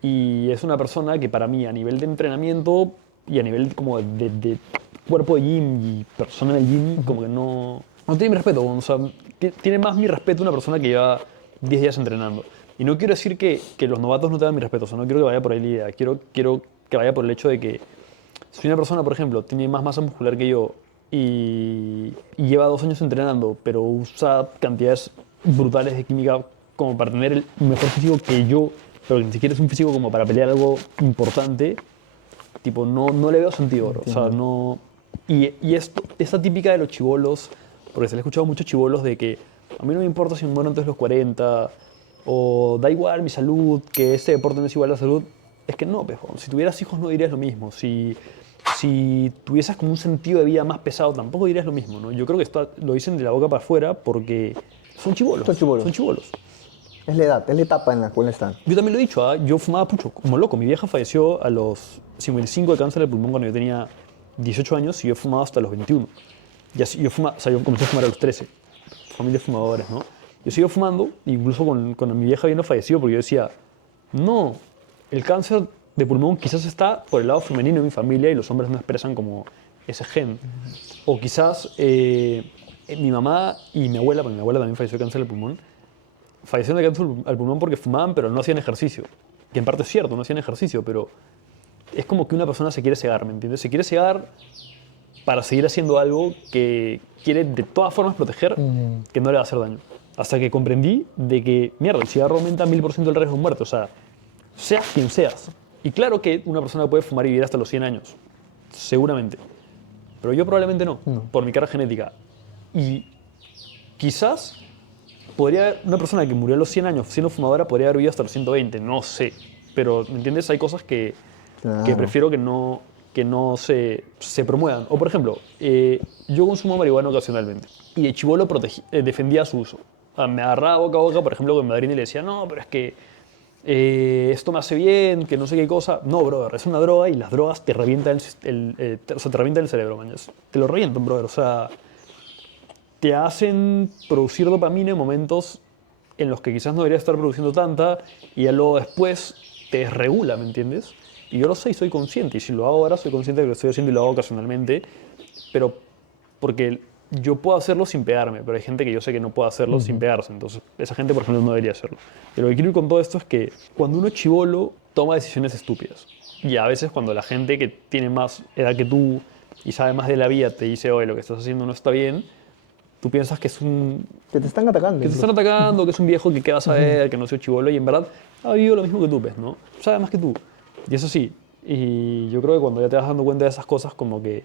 y es una persona que para mí a nivel de entrenamiento y a nivel como de cuerpo de gym y persona en el gym, como que no tiene mi respeto. O sea, tiene más mi respeto una persona que lleva 10 días entrenando. Y no quiero decir que los novatos no tengan mi respeto, o sea, no quiero que vaya por ahí la idea. Quiero que vaya por el hecho de que si una persona, por ejemplo, tiene más masa muscular que yo y lleva 2 años entrenando, pero usa cantidades brutales de química como para tener el mejor físico que yo, pero que ni siquiera es un físico como para pelear algo importante, tipo, no le veo sentido, bro. O sea, no... Y esta típica de los chibolos, porque se le ha escuchado muchos chibolos de que a mí no me importa si me muero antes de los 40, o da igual mi salud, que este deporte no es igual a la salud. Es que no, pejo. Si tuvieras hijos no dirías lo mismo. Si tuvieses como un sentido de vida más pesado, tampoco dirías lo mismo, ¿no? Yo creo que esto lo dicen de la boca para afuera porque son chibolos. Son chibolos. Son chibolos. Es la edad, es la etapa en la cual están. Yo también lo he dicho, ¿ah? Yo fumaba pucho, como loco. Mi vieja falleció a los 55 de cáncer de pulmón cuando yo tenía 18 años y yo he fumado hasta los 21. Yo comencé a fumar a los 13. Familia de fumadores, ¿no? Yo sigo fumando, incluso con mi vieja habiendo fallecido, porque yo decía, no, el cáncer de pulmón quizás está por el lado femenino de mi familia y los hombres no expresan como ese gen. O quizás mi mamá y mi abuela, porque mi abuela también falleció de cáncer de pulmón, fallecieron de cáncer al pulmón porque fumaban, pero no hacían ejercicio. Que en parte es cierto, no hacían ejercicio, pero es como que una persona se quiere cegar, ¿me entiendes? Se quiere cegar para seguir haciendo algo que quiere de todas formas proteger, que no le va a hacer daño. Hasta que comprendí de que, mierda, el cigarro aumenta 1000% el riesgo de muerte. O sea, seas quien seas. Y claro que una persona puede fumar y vivir hasta los 100 años. Seguramente. Pero yo probablemente no, por mi carga genética. Y quizás una persona que murió a los 100 años siendo fumadora podría haber vivido hasta los 120. No sé. Pero, ¿me entiendes? Hay cosas que prefiero que no se promuevan. O, por ejemplo, yo consumo marihuana ocasionalmente. Y de chibolo defendía su uso. Me agarraba boca a boca, por ejemplo, con mi madrina y le decía, no, pero es que esto me hace bien, que no sé qué cosa. No, brother, es una droga y las drogas te revientan te revientan el cerebro, mañas. Te lo revientan, brother. O sea, te hacen producir dopamina en momentos en los que quizás no deberías estar produciendo tanta y ya luego después te desregula, ¿me entiendes? Y yo lo sé y soy consciente. Y si lo hago ahora, soy consciente de que lo estoy haciendo y lo hago ocasionalmente. Pero porque yo puedo hacerlo sin pegarme, pero hay gente que yo sé que no puede hacerlo sin pegarse. Entonces, esa gente, por ejemplo, no debería hacerlo. Pero lo que quiero ir con todo esto es que cuando uno es chibolo, toma decisiones estúpidas. Y a veces cuando la gente que tiene más edad que tú y sabe más de la vida te dice, oye, lo que estás haciendo no está bien, tú piensas que es Que te están atacando. que te están atacando, que es un viejo que qué vas a ver, que no soy chibolo, y en verdad ha vivido lo mismo que tú, ¿ves? ¿No? Sabe más que tú. Y eso sí. Y yo creo que cuando ya te vas dando cuenta de esas cosas, como que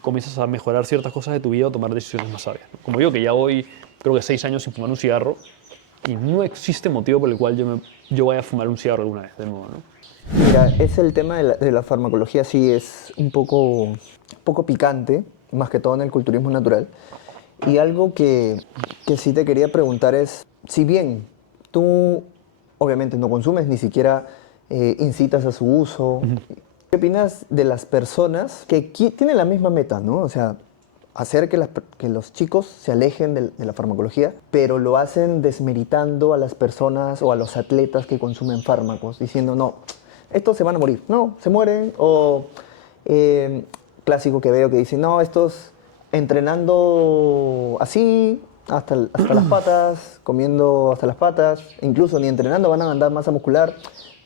comienzas a mejorar ciertas cosas de tu vida o tomar decisiones más sabias, ¿no? Como yo, que ya voy, creo que 6 años sin fumar un cigarro, y no existe motivo por el cual yo vaya a fumar un cigarro alguna vez, de nuevo, ¿no? Mira, es el tema de la farmacología, sí, es un poco picante, más que todo en el culturismo natural. Y algo que sí te quería preguntar es, si bien tú obviamente no consumes, ni siquiera incitas a su uso, ¿qué opinas de las personas que tienen la misma meta, ¿no? O sea, hacer que los chicos se alejen de la farmacología, pero lo hacen desmeritando a las personas o a los atletas que consumen fármacos, diciendo, no, estos se van a morir, no, se mueren, o clásico que veo que dicen, no, estos entrenando así, hasta las patas, comiendo hasta las patas, incluso ni entrenando van a andar masa muscular,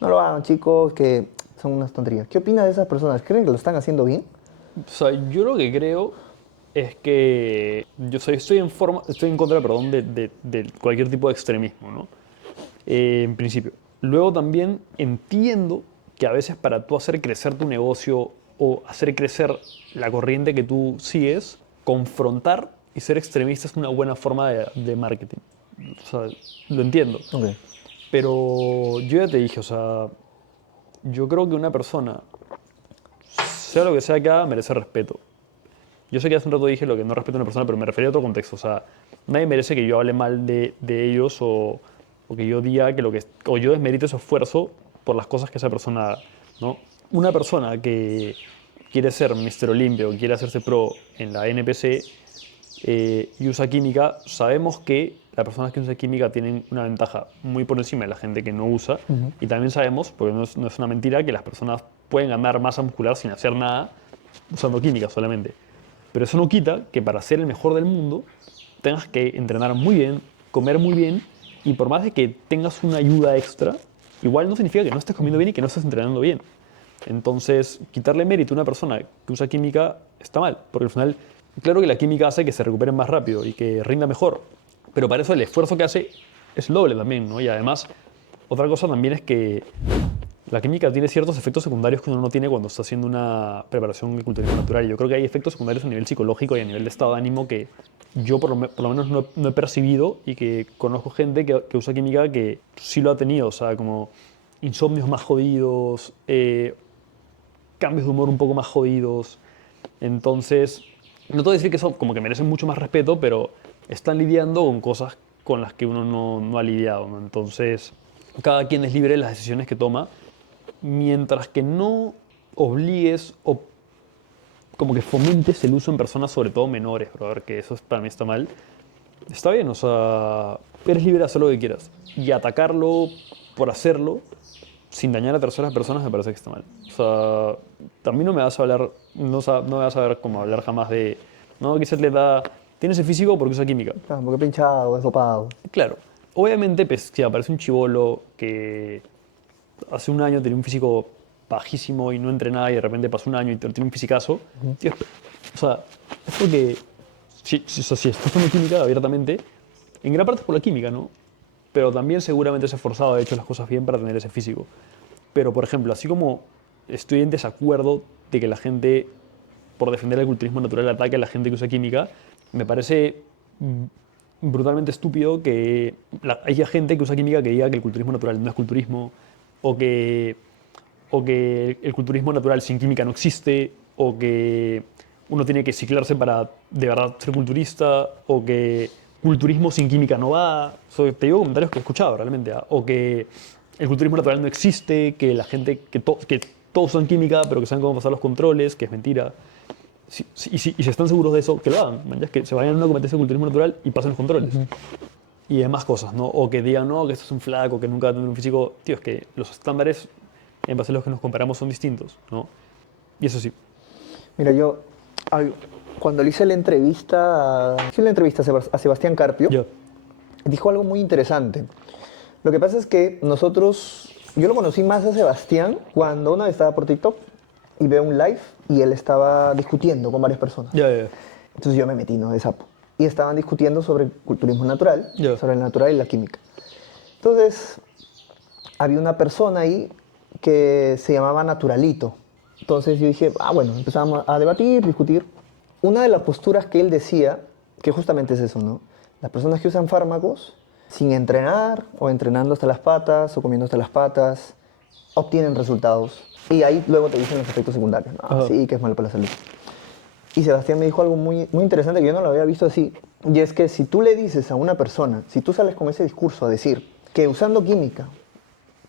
no lo hagan chicos, que son unas tonterías. ¿Qué opinas de esas personas? ¿Creen que lo están haciendo bien? O sea, yo lo que creo es que estoy en contra, perdón, de cualquier tipo de extremismo, ¿no? En principio. Luego también entiendo que a veces para tú hacer crecer tu negocio o hacer crecer la corriente que tú sigues, confrontar y ser extremista es una buena forma de marketing. O sea, lo entiendo. Ok. Pero yo ya te dije, o sea, yo creo que una persona, sea lo que sea que haga, merece respeto. Yo sé que hace un rato dije lo que no respeto a una persona, pero me refería a otro contexto. O sea, nadie merece que yo hable mal de ellos o que yo diga o yo desmerite su esfuerzo por las cosas que esa persona haga, ¿no? Una persona que quiere ser Mr. Olympia o quiere hacerse pro en la NPC y usa química, sabemos que las personas que usan química tienen una ventaja muy por encima de la gente que no usa. Y también sabemos, porque no es una mentira, que las personas pueden ganar masa muscular sin hacer nada usando química solamente. Pero eso no quita que para ser el mejor del mundo tengas que entrenar muy bien, comer muy bien, y por más de que tengas una ayuda extra, igual no significa que no estés comiendo bien y que no estés entrenando bien. Entonces, quitarle mérito a una persona que usa química está mal, porque al final, claro que la química hace que se recuperen más rápido y que rinda mejor, pero para eso el esfuerzo que hace es el doble también, ¿no? Y además, otra cosa también es que la química tiene ciertos efectos secundarios que uno no tiene cuando está haciendo una preparación de culturismo natural. Y yo creo que hay efectos secundarios a nivel psicológico y a nivel de estado de ánimo que yo por lo menos no he percibido, y que conozco gente que usa química que sí lo ha tenido. O sea, como insomnios más jodidos, cambios de humor un poco más jodidos. Entonces, no te voy a decir que son como que merecen mucho más respeto, pero están lidiando con cosas con las que uno no ha lidiado, ¿no? Entonces, cada quien es libre de las decisiones que toma, mientras que no obligues o como que fomentes el uso en personas, sobre todo menores, brother, que eso para mí está mal. Está bien, o sea, eres libre de hacer lo que quieras. Y atacarlo por hacerlo, sin dañar a terceras personas, me parece que está mal. O sea, a mí no me vas a hablar, no me vas a ver como hablar jamás de, no, que le da, tiene ese físico porque usa química. Claro, porque pinchado, es dopado. Claro, obviamente, pues, si aparece un chibolo que hace un año tenía un físico bajísimo y no entrenaba y de repente pasó un año y tiene un fisicazo, tío, o sea, es porque si estás usando química abiertamente, en gran parte es por la química, ¿no? Pero también seguramente se ha esforzado, ha hecho las cosas bien para tener ese físico. Pero, por ejemplo, así como estoy en desacuerdo de que la gente, por defender el culturismo natural, ataque a la gente que usa química, me parece brutalmente estúpido que haya gente que usa química que diga que el culturismo natural no es culturismo, o que el culturismo natural sin química no existe, o que uno tiene que ciclarse para de verdad ser culturista, o que culturismo sin química no va. Te digo comentarios que he escuchado realmente, o que el culturismo natural no existe, que la gente, que todos usan química, pero que saben cómo pasar los controles, que es mentira. Y si están seguros de eso, que lo hagan, ¿man? Que se vayan a una competencia de culturismo natural y pasen los controles. Y demás cosas, ¿no? O que digan, no, que esto es un flaco, que nunca va a tener un físico. Tío, es que los estándares en base a los que nos comparamos son distintos, ¿no? Y eso sí. Mira, cuando le hice la entrevista a Sebastián Carpio, Yo. dijo algo muy interesante. Lo que pasa es que yo lo conocí más a Sebastián cuando una vez estaba por TikTok y veo un live y él estaba discutiendo con varias personas. Ya. Entonces yo me metí, ¿no? De sapo. Y estaban discutiendo sobre el culturismo natural, Ya. sobre el natural y la química. Entonces, había una persona ahí que se llamaba Naturalito. Entonces yo dije, bueno, empezamos a debatir, discutir. Una de las posturas que él decía, que justamente es eso, ¿no? Las personas que usan fármacos sin entrenar o entrenando hasta las patas o comiendo hasta las patas, obtienen resultados. Y ahí luego te dicen los efectos secundarios. No, sí, que es malo para la salud. Y Sebastián me dijo algo muy, muy interesante que yo no lo había visto así. Y es que si tú le dices a una persona, si tú sales con ese discurso a decir que usando química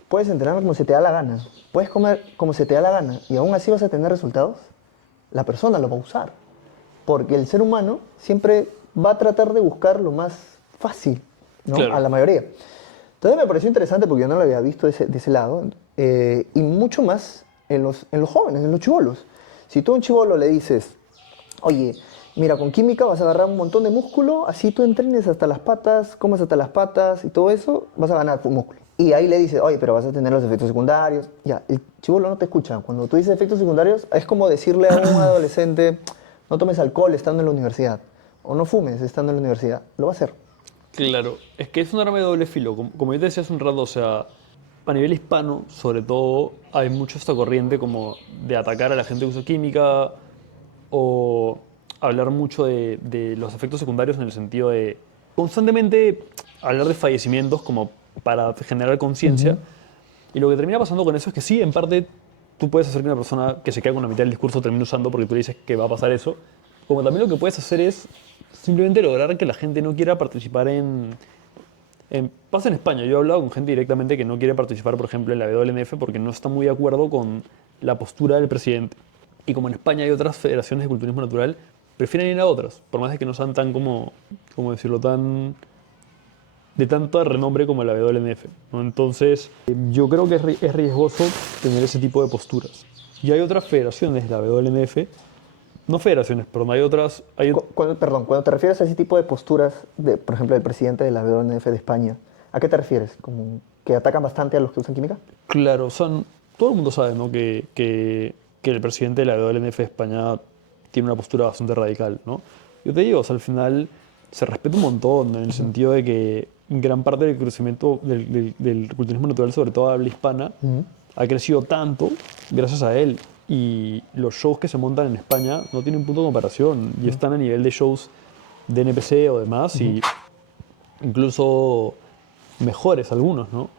puedes entrenar como se te da la gana, puedes comer como se te da la gana y aún así vas a tener resultados, la persona lo va a usar. Porque el ser humano siempre va a tratar de buscar lo más fácil, ¿no? Claro. A la mayoría. Entonces me pareció interesante porque yo no lo había visto de ese lado. Y mucho más en los jóvenes, en los chibolos. Si tú a un chibolo le dices, oye, mira, con química vas a agarrar un montón de músculo, así tú entrenes hasta las patas, comas hasta las patas y todo eso, vas a ganar músculo. Y ahí le dices, oye, pero vas a tener los efectos secundarios. Ya, el chibolo no te escucha. Cuando tú dices efectos secundarios, es como decirle a un adolescente, no tomes alcohol estando en la universidad, o no fumes estando en la universidad. Lo va a hacer. Claro, es que es un arma de doble filo. Como yo te decía hace un rato, o sea, a nivel hispano, sobre todo, hay mucho esta corriente como de atacar a la gente que usa química o hablar mucho de los efectos secundarios en el sentido de constantemente hablar de fallecimientos como para generar conciencia. Y lo que termina pasando con eso es que sí, en parte, tú puedes hacer que una persona que se queda con la mitad del discurso termine usando porque tú le dices que va a pasar eso. Como también lo que puedes hacer es simplemente lograr que la gente no quiera participar pasa en España. Yo he hablado con gente directamente que no quiere participar, por ejemplo, en la WNF porque no está muy de acuerdo con la postura del presidente. Y como en España hay otras federaciones de culturismo natural, prefieren ir a otras, por más de que no sean tan como decirlo, tan de tanto renombre como la WNF, ¿no? Entonces, yo creo que es riesgoso tener ese tipo de posturas. Y hay otras federaciones de la WNF, no federaciones, perdón, hay otras... Cuando te refieres a ese tipo de posturas, por ejemplo, del presidente de la WNF de España, ¿a qué te refieres? ¿Como que atacan bastante a los que usan química? Claro, o sea, todo el mundo sabe, ¿no? que el presidente de la WNF de España tiene una postura bastante radical, ¿no? Yo te digo, o sea, al final se respeta un montón, en el sentido de que gran parte del crecimiento del culturismo natural, sobre todo de habla hispana, ha crecido tanto gracias a él. Y los shows que se montan en España no tienen punto de comparación y están a nivel de shows de NPC o demás y incluso mejores algunos, ¿no?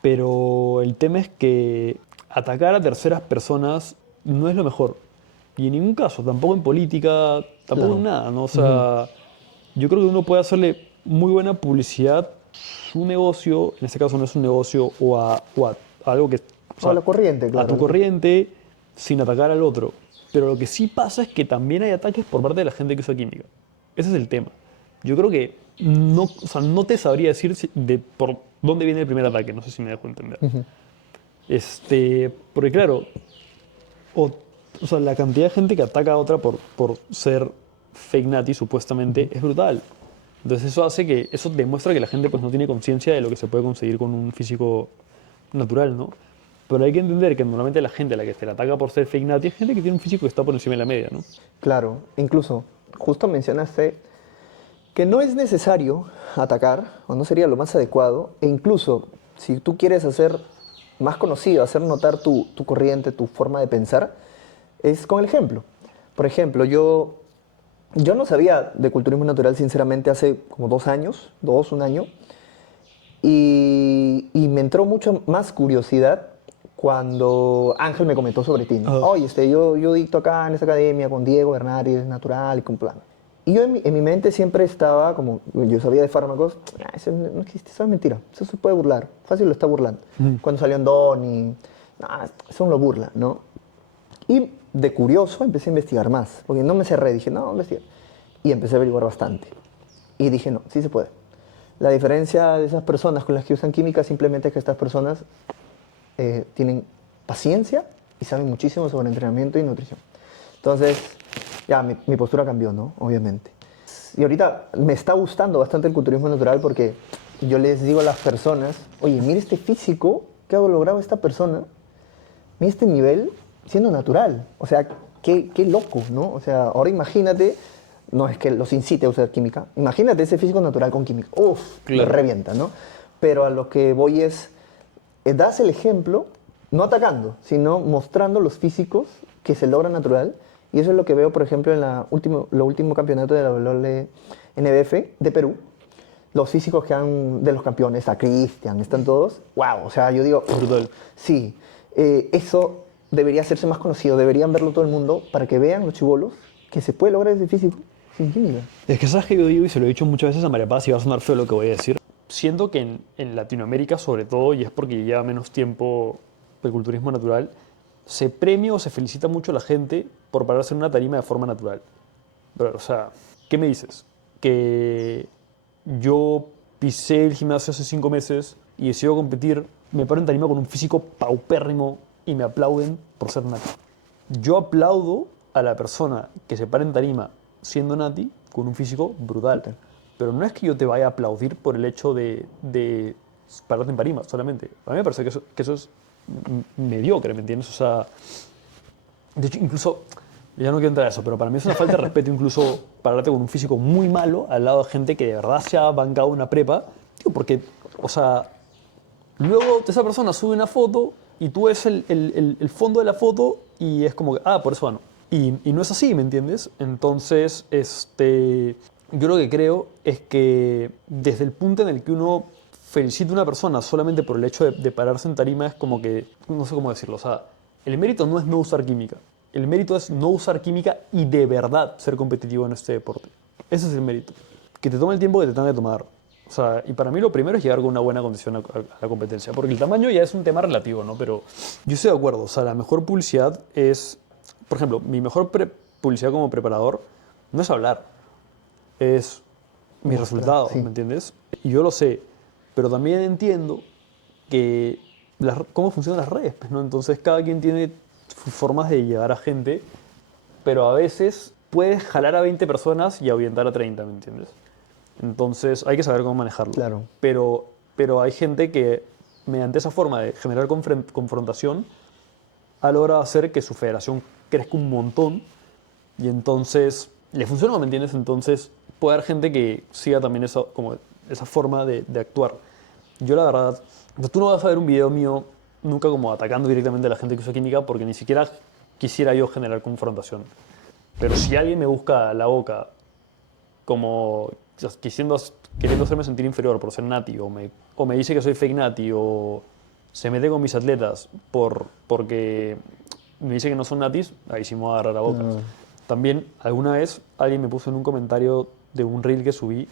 Pero el tema es que atacar a terceras personas no es lo mejor. Y en ningún caso, tampoco en política, tampoco en nada, ¿no? O sea, yo creo que uno puede hacerle muy buena publicidad a su negocio, en este caso no es un negocio, o a algo que... O a la corriente, claro. A tu corriente, sin atacar al otro. Pero lo que sí pasa es que también hay ataques por parte de la gente que usa química. Ese es el tema. Yo creo que no, o sea, no te sabría decir por dónde viene el primer ataque, no sé si me dejo entender. Porque claro, o sea, la cantidad de gente que ataca a otra por ser fake nati, supuestamente, es brutal. Entonces eso demuestra que la gente pues, no tiene conciencia de lo que se puede conseguir con un físico natural, ¿no? Pero hay que entender que normalmente la gente a la que se le ataca por ser fake nati es gente que tiene un físico que está por encima de la media, ¿no? Claro, incluso, justo mencionaste que no es necesario atacar, o no sería lo más adecuado, e incluso si tú quieres hacer más conocido, hacer notar tu corriente, tu forma de pensar, es con el ejemplo. Por ejemplo, yo no sabía de culturismo natural, sinceramente, hace como 2 años, un año, y me entró mucho más curiosidad cuando Ángel me comentó sobre ti, ¿no? Oye, yo dicto acá en esta academia con Diego Bernardi, es natural y con plan. Y yo en mi mente siempre estaba, como yo sabía de fármacos, eso no existe, eso es mentira, eso se puede burlar, fácil lo está burlando. Cuando salió Andoni, eso lo burla, ¿no? Y de curioso empecé a investigar más, porque no me cerré, dije, no, investigar. Y empecé a averiguar bastante. Y dije, no, sí se puede. La diferencia de esas personas con las que usan química simplemente es que estas personas tienen paciencia y saben muchísimo sobre entrenamiento y nutrición. Entonces, ya mi postura cambió, ¿no? Obviamente. Y ahorita me está gustando bastante el culturismo natural porque yo les digo a las personas, oye, mira este físico que ha logrado esta persona, mira este nivel siendo natural. O sea, qué loco, ¿no? O sea, ahora imagínate, no es que los incite a usar química, imagínate ese físico natural con química. Uf, claro. Lo revienta, ¿no? Pero a lo que voy es, das el ejemplo, no atacando, sino mostrando los físicos que se logran natural. Y eso es lo que veo, por ejemplo, en lo último campeonato de la WNBF de Perú. los físicos que han de los campeones, está Cristian, están todos, wow, o sea, yo digo, Brutal. sí, eso debería hacerse más conocido, deberían verlo todo el mundo para que vean los chibolos que se puede lograr ese físico sin química. Es que sabes que yo digo, y se lo he dicho muchas veces a María Paz, y va a sonar feo lo que voy a decir. Siento que en Latinoamérica, sobre todo, y es porque lleva menos tiempo el culturismo natural, se premia o se felicita mucho a la gente por pararse en una tarima de forma natural. Pero, o sea, ¿qué me dices? Que yo pisé el gimnasio hace 5 meses y decido competir, me paro en tarima con un físico paupérrimo y me aplauden por ser nati. Yo aplaudo a la persona que se para en tarima siendo nati con un físico brutal. Pero no es que yo te vaya a aplaudir por el hecho de pararte en tarima solamente. A mí me parece que eso es mediocre, ¿me entiendes? O sea, de hecho, incluso, ya no quiero entrar a eso, pero para mí es una falta de respeto incluso pararte con un físico muy malo al lado de gente que de verdad se ha bancado una prepa. Tío, porque, o sea, luego esa persona sube una foto y tú ves el fondo de la foto y es como que, por eso no. Y no es así, ¿me entiendes? Entonces, yo lo que creo es que desde el punto en el que uno felicita a una persona solamente por el hecho de pararse en tarima es como que, no sé cómo decirlo, o sea, el mérito no es no usar química. El mérito es no usar química y de verdad ser competitivo en este deporte. Ese es el mérito. Que te tome el tiempo que te tenga que tomar. O sea, y para mí lo primero es llegar con una buena condición a la competencia. Porque el tamaño ya es un tema relativo, ¿no? Pero yo estoy de acuerdo. O sea, la mejor publicidad es... Por ejemplo, mi mejor publicidad como preparador no es hablar. Es mis resultados, sí. ¿me entiendes? Y yo lo sé. Pero también entiendo que cómo funcionan las redes, pues, ¿no? Entonces cada quien tiene formas de llegar a gente, pero a veces puedes jalar a 20 personas y ahuyentar a 30, ¿me entiendes? Entonces hay que saber cómo manejarlo. Claro. Pero hay gente que mediante esa forma de generar confrontación ha logrado hacer que su federación crezca un montón y entonces le funciona, ¿me entiendes? Entonces puede haber gente que siga también esa forma de actuar. Yo la verdad, tú no vas a ver un video mío nunca como atacando directamente a la gente que usa química porque ni siquiera quisiera yo generar confrontación. Pero si alguien me busca la boca como queriendo hacerme sentir inferior por ser nati o me dice que soy fake nati o se mete con mis atletas porque me dice que no son natis, ahí sí me voy a agarrar la boca. También alguna vez alguien me puso en un comentario de un reel que subí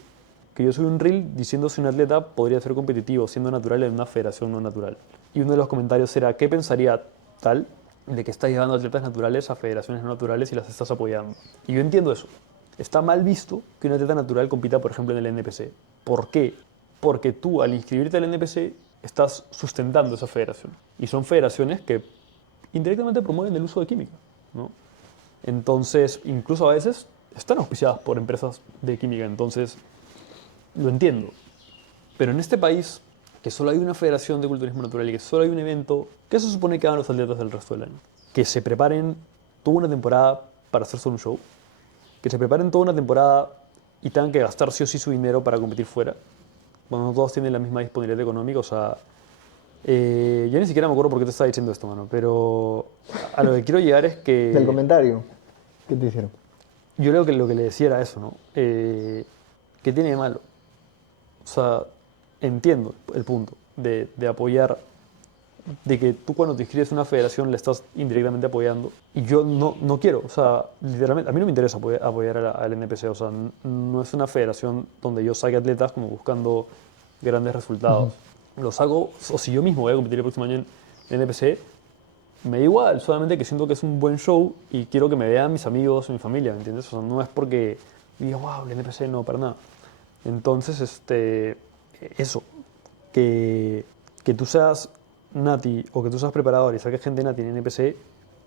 que yo subí un reel diciendo si un atleta podría ser competitivo siendo natural en una federación no natural. Y uno de los comentarios era, ¿qué pensaría tal de que estás llevando atletas naturales a federaciones no naturales y las estás apoyando? Y yo entiendo eso. Está mal visto que un atleta natural compita, por ejemplo, en el NPC. ¿Por qué? Porque tú, al inscribirte al NPC, estás sustentando esa federación. Y son federaciones que indirectamente promueven el uso de química, ¿no? Entonces, incluso a veces están auspiciadas por empresas de química. Entonces, lo entiendo. Pero en este país, que solo hay una federación de culturismo natural y que solo hay un evento, ¿qué se supone que hagan los atletas del resto del año? Que se preparen toda una temporada para hacer solo un show. Que se preparen toda una temporada y tengan que gastar sí o sí su dinero para competir fuera. Cuando no todos tienen la misma disponibilidad económica, o sea... yo ni siquiera me acuerdo por qué te estaba diciendo esto, mano, pero a lo que quiero llegar es que... Del comentario, ¿qué te hicieron? Yo creo que lo que le decía era eso, ¿no? ¿Qué tiene de malo? O sea, entiendo el punto de apoyar, de que tú cuando te inscribes en una federación le estás indirectamente apoyando. Y yo no quiero, o sea, literalmente, a mí no me interesa apoyar al NPC, o sea, no es una federación donde yo saque atletas como buscando grandes resultados. Los hago, o si yo mismo voy a competir el próximo año en NPC, me da igual, solamente que siento que es un buen show y quiero que me vean mis amigos, mi familia, ¿me entiendes? O sea, no es porque diga, wow, el NPC no, para nada. Entonces, eso, que tú seas nati o que tú seas preparador y saques gente nati en NPC,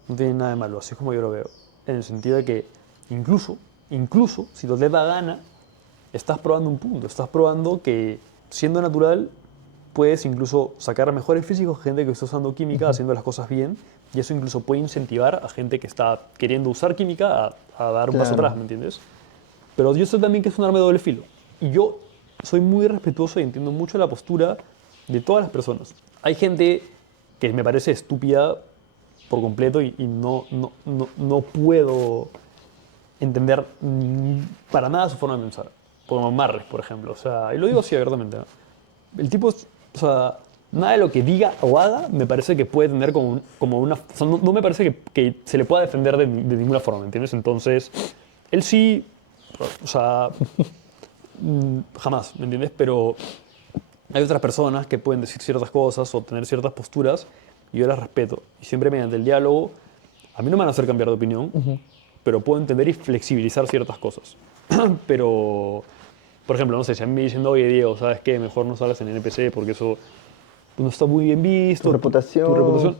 no tiene nada de malo, así es como yo lo veo. En el sentido de que incluso, si tu atleta gana, estás probando un punto, estás probando que siendo natural puedes incluso sacar mejores físicos, gente que está usando química, haciendo las cosas bien, y eso incluso puede incentivar a gente que está queriendo usar química a dar un paso atrás, ¿me entiendes? Pero yo sé también que es un arma de doble filo. Y yo soy muy respetuoso y entiendo mucho la postura de todas las personas. Hay gente que me parece estúpida por completo y no puedo entender para nada su forma de pensar. como Marres, por ejemplo. O sea, y lo digo así abiertamente, ¿no? El tipo, o sea, nada de lo que diga o haga me parece que puede tener como una... O sea, no me parece que se le pueda defender de ninguna forma, ¿me entiendes? Entonces, él sí, o sea, jamás, ¿me entiendes? Pero hay otras personas que pueden decir ciertas cosas o tener ciertas posturas y yo las respeto. Y siempre mediante el diálogo, a mí no me van a hacer cambiar de opinión, pero puedo entender y flexibilizar ciertas cosas. Pero, por ejemplo, no sé, si a mí me dicen, oye, Diego, ¿sabes qué? Mejor no salgas en NPC porque eso no está muy bien visto. Tu reputación. Tu reputación.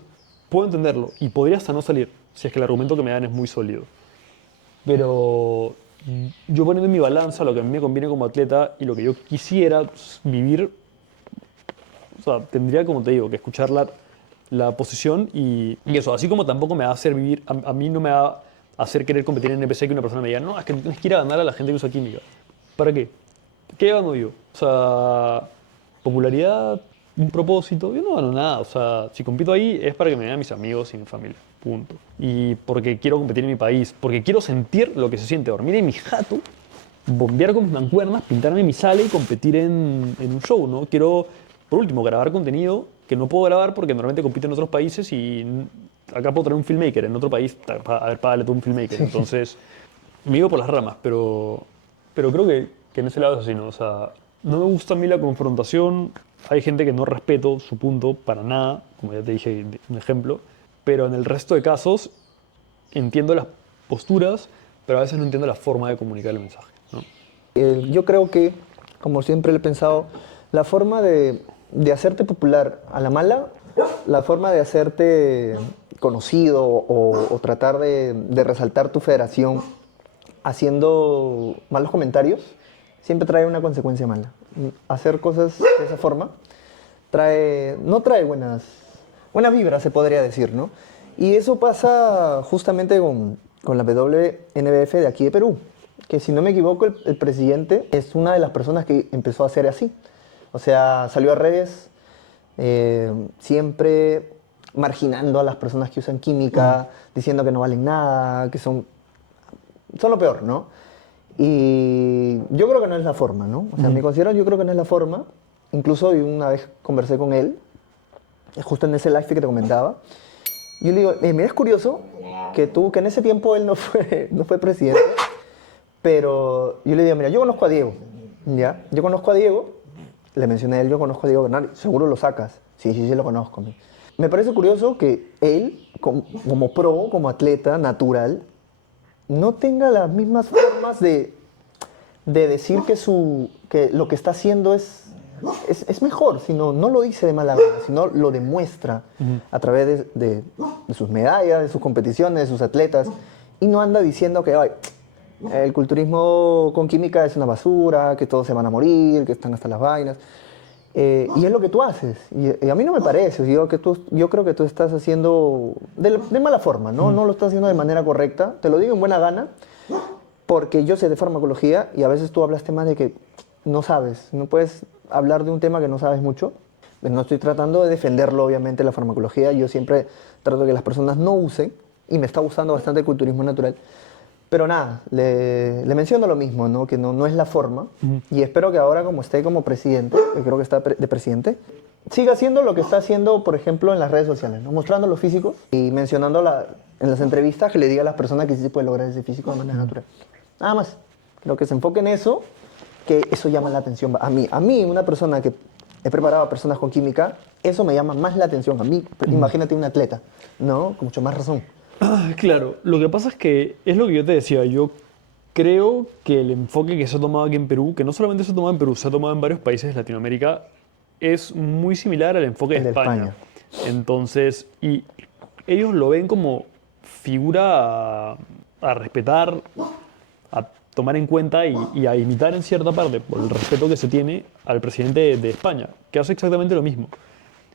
Puedo entenderlo y podría hasta no salir si es que el argumento que me dan es muy sólido. Pero yo poniendo en mi balanza lo que a mí me conviene como atleta y lo que yo quisiera vivir, o sea, tendría, como te digo, que escuchar la posición y eso. Así como tampoco me va a hacer vivir, a mí no me va a hacer querer competir en NPC que una persona me diga, no, es que tienes que ir a ganar a la gente que usa química. ¿Para qué? ¿Qué gano yo? O sea, popularidad, un propósito. Yo no gano nada. O sea, si compito ahí es para que me vean mis amigos y mi familia. Punto. Y porque quiero competir en mi país. Porque quiero sentir lo que se siente dormir en mi jato, bombear con mis mancuernas, pintarme mi sala y competir en un show, ¿no? Quiero, por último, grabar contenido que no puedo grabar porque normalmente compito en otros países y acá puedo traer un filmmaker. En otro país, a ver, págale tú un filmmaker. Entonces, me iba por las ramas, pero creo que en ese lado es así, ¿no? O sea, no me gusta a mí la confrontación. Hay gente que no respeto su punto para nada, como ya te dije, un ejemplo. Pero en el resto de casos entiendo las posturas, pero a veces no entiendo la forma de comunicar el mensaje, ¿no? Yo creo que, como siempre le he pensado, la forma de hacerte popular a la mala, la forma de hacerte conocido o tratar de resaltar tu federación haciendo malos comentarios, siempre trae una consecuencia mala. Hacer cosas de esa forma no trae buenas vibras, se podría decir, ¿no? Y eso pasa justamente con la WNBF de aquí de Perú, que si no me equivoco, el presidente es una de las personas que empezó a hacer así. O sea, salió a redes siempre marginando a las personas que usan química, diciendo que no valen nada, que son lo peor, ¿no? Y yo creo que no es la forma, ¿no? O sea, yo creo que no es la forma. Incluso una vez conversé con él, justo en ese live que te comentaba. Yo le digo, mira, es curioso que en ese tiempo él no fue presidente, pero yo le digo, mira, yo conozco a Diego, ¿ya? Yo conozco a Diego, le mencioné a él, yo conozco a Diego Bernal, seguro lo sacas. Sí, lo conozco. Me parece curioso que él, como pro, como atleta natural, no tenga las mismas formas de decir que lo que está haciendo es mejor, sino no lo dice de mala gana, sino lo demuestra a través de sus medallas, de sus competiciones, de sus atletas, y no anda diciendo que ay, el culturismo con química es una basura, que todos se van a morir, que están hasta las vainas. Y es lo que tú haces. Y a mí no me parece. Yo creo que tú estás haciendo de mala forma, ¿no? No lo estás haciendo de manera correcta. Te lo digo en buena gana, porque yo sé de farmacología y a veces tú hablas temas de que no sabes. No puedes hablar de un tema que no sabes mucho. No estoy tratando de defenderlo, obviamente, la farmacología. Yo siempre trato de que las personas no usen, y me está gustando bastante el culturismo natural. Pero nada, le menciono lo mismo, ¿no? Que no es la forma. Y espero que ahora, como esté como presidente, que creo que está de presidente, siga haciendo lo que está haciendo, por ejemplo, en las redes sociales, ¿no? Mostrando lo físico y mencionando en las entrevistas que le diga a las personas que sí se puede lograr ese físico de manera natural. Nada más. Creo que se enfoque en eso, que eso llama la atención. A mí, una persona que he preparado a personas con química, eso me llama más la atención. A mí, imagínate un atleta, ¿no? Con mucho más razón. Claro, lo que pasa es que es lo que yo te decía, yo creo que el enfoque que se ha tomado aquí en Perú, que no solamente se ha tomado en Perú, se ha tomado en varios países de Latinoamérica, es muy similar al enfoque de España. Entonces, y ellos lo ven como figura a respetar, a tomar en cuenta y a imitar en cierta parte, por el respeto que se tiene al presidente de España, que hace exactamente lo mismo.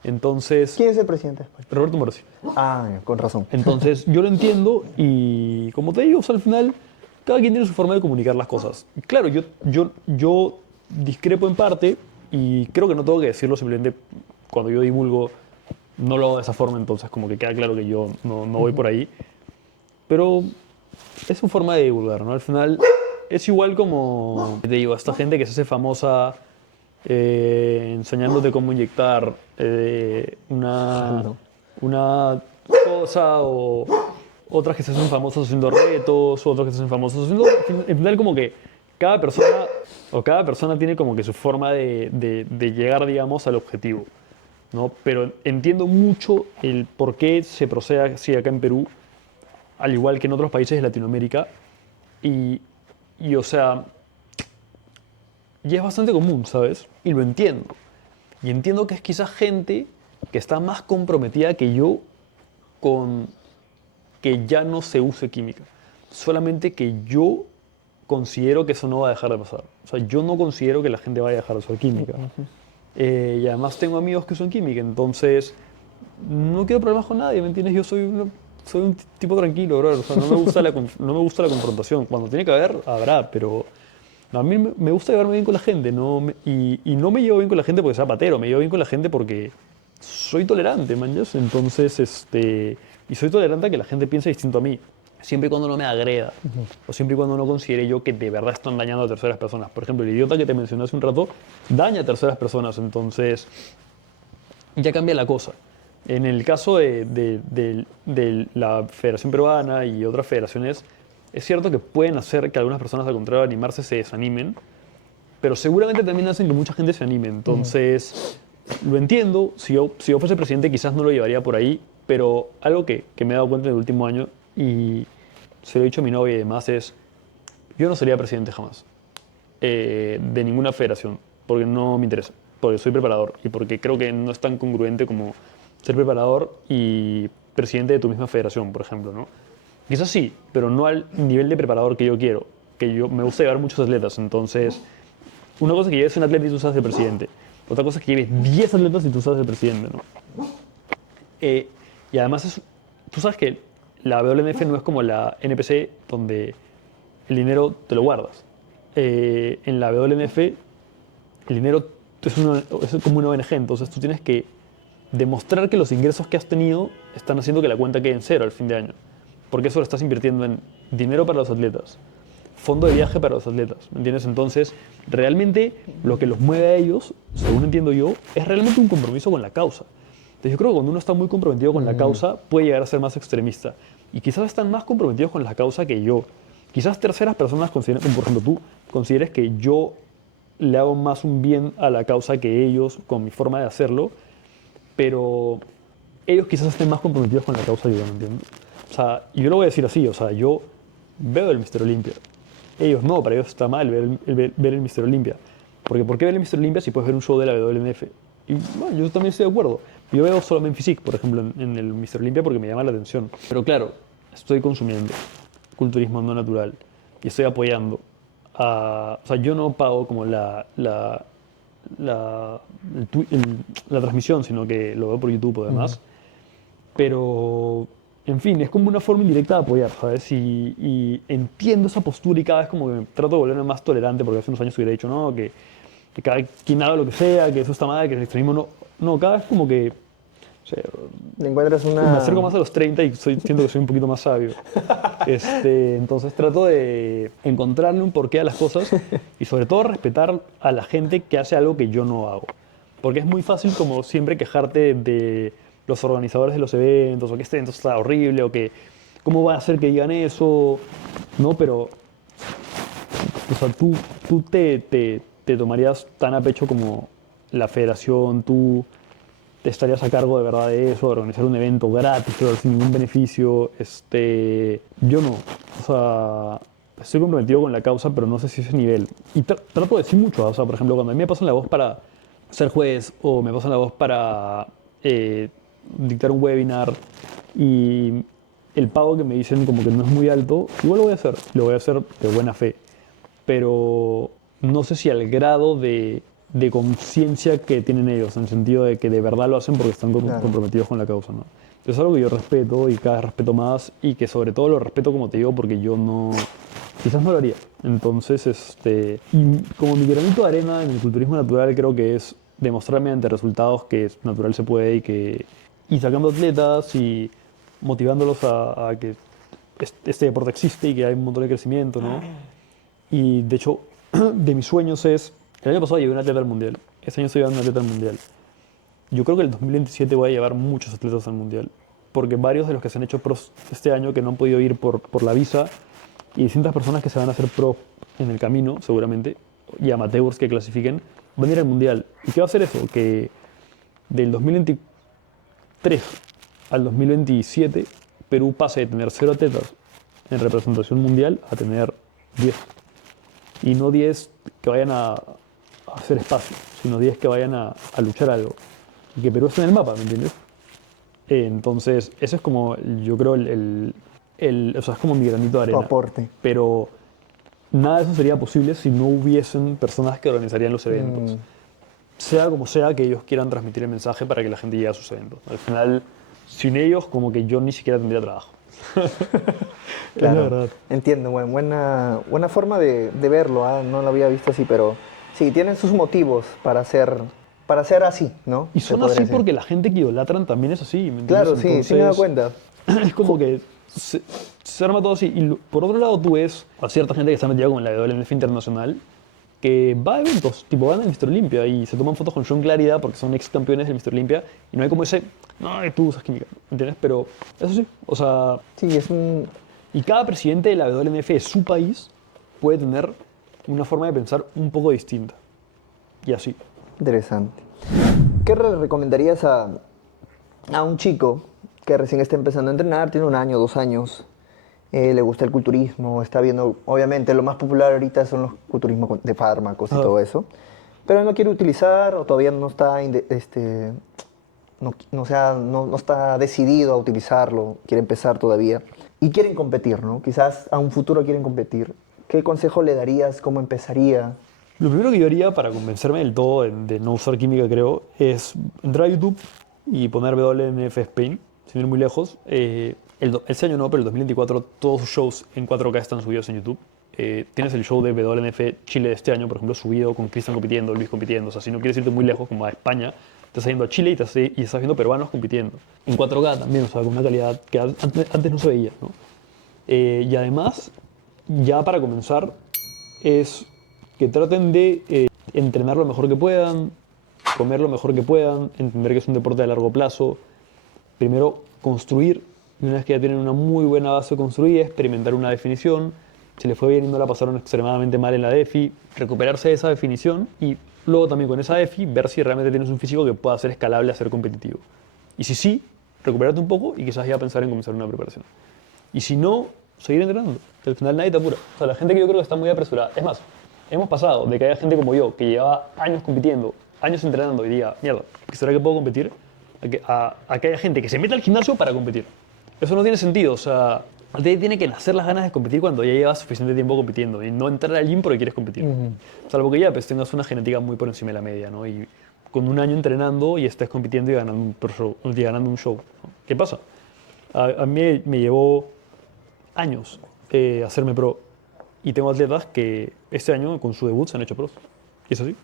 Entonces, ¿Quién es el presidente de España? Roberto Morsi. Ah, con razón. Entonces, yo lo entiendo y, como te digo, o sea, al final, cada quien tiene su forma de comunicar las cosas. Y claro, yo discrepo en parte y creo que no tengo que decirlo, simplemente cuando yo divulgo no lo hago de esa forma, entonces como que queda claro que yo no voy por ahí. Pero es su forma de divulgar, ¿no? Al final, es igual como, te digo, esta gente que se hace famosa enseñándote cómo inyectar una cosa, o otras que se hacen famosas haciendo retos, otras que se hacen famosas haciendo... En final, como que cada persona tiene como que su forma de llegar, digamos, al objetivo, ¿no? Pero entiendo mucho el por qué se procede así acá en Perú, al igual que en otros países de Latinoamérica, y o sea, y es bastante común, ¿sabes? Y lo entiendo. Y entiendo que es quizás gente que está más comprometida que yo con que ya no se use química. Solamente que yo considero que eso no va a dejar de pasar. O sea, yo no considero que la gente vaya a dejar de usar química. Y además tengo amigos que usan química, entonces no quiero problemas con nadie, ¿me entiendes? Yo soy un tipo tranquilo, bro. O sea, no me gusta la confrontación. Cuando tiene que haber, habrá, pero no, a mí me gusta llevarme bien con la gente, y no me llevo bien con la gente porque sea patero, me llevo bien con la gente porque soy tolerante, man. Entonces, y soy tolerante a que la gente piense distinto a mí, siempre y cuando no me agreda, o siempre y cuando no considere yo que de verdad están dañando a terceras personas. Por ejemplo, el idiota que te mencioné hace un rato daña a terceras personas, entonces ya cambia la cosa. En el caso de la Federación Peruana y otras federaciones, es cierto que pueden hacer que algunas personas, al contrario de animarse, se desanimen, pero seguramente también hacen que mucha gente se anime. Entonces, lo entiendo. Si yo fuese presidente, quizás no lo llevaría por ahí, pero algo que me he dado cuenta en el último año, y se lo he dicho a mi novia y demás, es: yo no sería presidente jamás de ninguna federación, porque no me interesa, porque soy preparador y porque creo que no es tan congruente como ser preparador y presidente de tu misma federación, por ejemplo, ¿no? Quizás sí, pero no al nivel de preparador que yo quiero, que yo me gusta llevar muchos atletas. Entonces, una cosa es que lleves un atleta y tú seas el presidente, otra cosa es que lleves 10 atletas y tú seas el presidente, ¿no? Y además, tú sabes que la WNF no es como la NPC, donde el dinero te lo guardas. En la WNF el dinero es como una ONG, entonces tú tienes que demostrar que los ingresos que has tenido están haciendo que la cuenta quede en cero al fin de año, porque eso lo estás invirtiendo en dinero para los atletas, fondo de viaje para los atletas, ¿me entiendes? Entonces, realmente lo que los mueve a ellos, según entiendo yo, es realmente un compromiso con la causa. Entonces, yo creo que cuando uno está muy comprometido con la causa, puede llegar a ser más extremista. Y quizás están más comprometidos con la causa que yo. Quizás terceras personas consideren, como por ejemplo tú, consideres que yo le hago más un bien a la causa que ellos con mi forma de hacerlo, pero ellos quizás estén más comprometidos con la causa que yo, ¿me entiendes? O sea, yo lo voy a decir así, o sea, yo veo el Mr. Olympia. Ellos no, para ellos está mal ver el Mr. Olympia. Porque ¿por qué ver el Mr. Olympia si puedes ver un show de la WNF? Y bueno, yo también estoy de acuerdo. Yo veo solamente Physique, por ejemplo, en el Mr. Olympia porque me llama la atención. Pero claro, estoy consumiendo culturismo no natural y estoy apoyando a... O sea, yo no pago como la transmisión, sino que lo veo por YouTube o demás. Pero, en fin, es como una forma indirecta de apoyar, ¿sabes? Y entiendo esa postura y cada vez como que trato de volverme más tolerante, porque hace unos años hubiera dicho, no, que cada quien haga lo que sea, que eso está mal, que el extremismo no... No, cada vez como que... O sea, Le encuentras me una... acerco más a los 30 y siento que soy un poquito más sabio. Entonces trato de encontrarle un porqué a las cosas y sobre todo respetar a la gente que hace algo que yo no hago. Porque es muy fácil como siempre quejarte de los organizadores de los eventos, o que este evento está horrible, o que cómo va a ser que digan eso, ¿no? Pero, o sea, tú te tomarías tan a pecho como la federación, tú te estarías a cargo de verdad de eso, de organizar un evento gratis, pero sin ningún beneficio. Yo no. O sea, estoy comprometido con la causa, pero no sé si ese nivel. Y trato de decir mucho. O sea, por ejemplo, cuando a mí me pasan la voz para ser juez o me pasan la voz para dictar un webinar y el pago que me dicen como que no es muy alto, igual lo voy a hacer. Lo voy a hacer de buena fe. Pero no sé si al grado de conciencia que tienen ellos, en el sentido de que de verdad lo hacen porque están comprometidos con la causa, ¿no? Es algo que yo respeto y cada vez respeto más, y que sobre todo lo respeto, como te digo, porque yo no... Quizás no lo haría. Entonces, y como mi granito de arena en el culturismo natural, creo que es demostrar mediante resultados que natural se puede, y sacando atletas y motivándolos a que este deporte existe y que hay un montón de crecimiento, ¿no? Y de hecho, de mis sueños es, el año pasado llevé un atleta al mundial, este año estoy llevando un atleta al mundial. Yo creo que el 2027 voy a llevar muchos atletas al mundial, porque varios de los que se han hecho pros este año que no han podido ir por la visa y distintas personas que se van a hacer pro en el camino, seguramente, y amateurs que clasifiquen, van a ir al mundial. ¿Y qué va a hacer eso? Que del 2023 al 2027, Perú pase de tener 0 atletas en representación mundial a tener 10. Y no 10 que vayan a hacer espacio, sino 10 que vayan a luchar algo. Y que Perú esté en el mapa, ¿me entiendes? Entonces, ese es como, yo creo, o sea, es como mi granito de Tu arena. aporte. Pero nada de eso sería posible si no hubiesen personas que organizarían los eventos. Sea como sea que ellos quieran transmitir el mensaje para que la gente llegue a sus eventos. Al final, sin ellos, como que yo ni siquiera tendría trabajo. Es la verdad. Entiendo, buena forma de verlo, ¿ah? No lo había visto así, pero sí, tienen sus motivos para ser así, ¿no? Y Se son podría así decir. porque la gente que idolatran también es así, ¿me entiendes? Claro, sí, sí me he dado Entonces, cuenta. es como que se arma todo así. Y por otro lado, tú ves a cierta gente que está metida como en la WNF internacional, que va a eventos, tipo van a Mr. Olympia y se toman fotos con Sean Clarida porque son ex campeones del Mr. Olympia y no hay como ese, no, tú usas química, ¿entiendes? Pero eso sí, o sea, Sí, es un... y cada presidente de la WNF de su país puede tener una forma de pensar un poco distinta. Y así. Interesante. ¿Qué le recomendarías a un chico que recién está empezando a entrenar, tiene 1 año, 2 años, le gusta el culturismo, está viendo, obviamente lo más popular ahorita son los culturismos de fármacos y todo eso, pero no quiere utilizar o todavía no está, no está decidido a utilizarlo, quiere empezar todavía y quieren competir, ¿no? Quizás a un futuro quieren competir. ¿Qué consejo le darías? ¿Cómo empezaría? Lo primero que yo haría para convencerme del todo de no usar química, creo, es entrar a YouTube y poner WNF Spain, sin ir muy lejos. Ese año no, pero el 2024 todos sus shows en 4K están subidos en YouTube. Tienes el show de WNF Chile de este año, por ejemplo, subido con Cristian compitiendo, Luis compitiendo. O sea, si no quieres irte muy lejos, como a España, estás yendo a Chile y estás viendo peruanos compitiendo. En 4K también, o sea, con una calidad que antes no se veía, ¿no? Y además, ya para comenzar, es que traten de entrenar lo mejor que puedan, comer lo mejor que puedan, entender que es un deporte de largo plazo. Primero, construir. Y una vez que ya tienen una muy buena base construida, experimentar una definición. Si les fue bien y no la pasaron extremadamente mal en la DEFI, recuperarse de esa definición y luego también con esa DEFI ver si realmente tienes un físico que pueda ser escalable a ser competitivo. Y si sí, recuperarte un poco y quizás ya pensar en comenzar una preparación. Y si no, seguir entrenando. Al final nadie te apura. O sea, la gente que yo creo que está muy apresurada. Es más, hemos pasado de que haya gente como yo que llevaba años compitiendo, años entrenando y diga, mierda, ¿será que puedo competir? A que haya gente que se meta al gimnasio para competir. Eso no tiene sentido. O sea, te tiene que nacer las ganas de competir cuando ya llevas suficiente tiempo compitiendo y no entrar al gym porque quieres competir. Salvo que ya pues, tengas una genética muy por encima de la media, ¿no? Y con 1 año entrenando y estés compitiendo y ganando un show. ¿No? ¿Qué pasa? A mí me llevó años hacerme pro y tengo atletas que este año con su debut se han hecho pros. Y es así.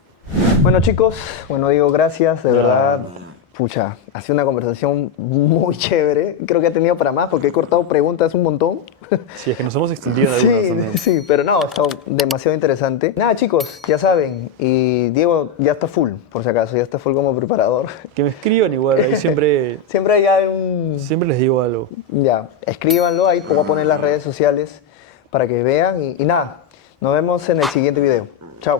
Bueno, chicos, Diego, gracias, de verdad. Pucha, ha sido una conversación muy chévere. Creo que he tenido para más porque he cortado preguntas un montón. Sí, es que nos hemos extendido en algunas también. Sí, pero no, ha estado demasiado interesante. Nada, chicos, ya saben. Y Diego ya está full, por si acaso, ya está full como preparador. Que me escriban igual, ahí siempre, Siempre hay un... siempre les digo algo. Ya, escríbanlo, ahí voy a poner las redes sociales para que vean. Y nada, nos vemos en el siguiente video. Chao.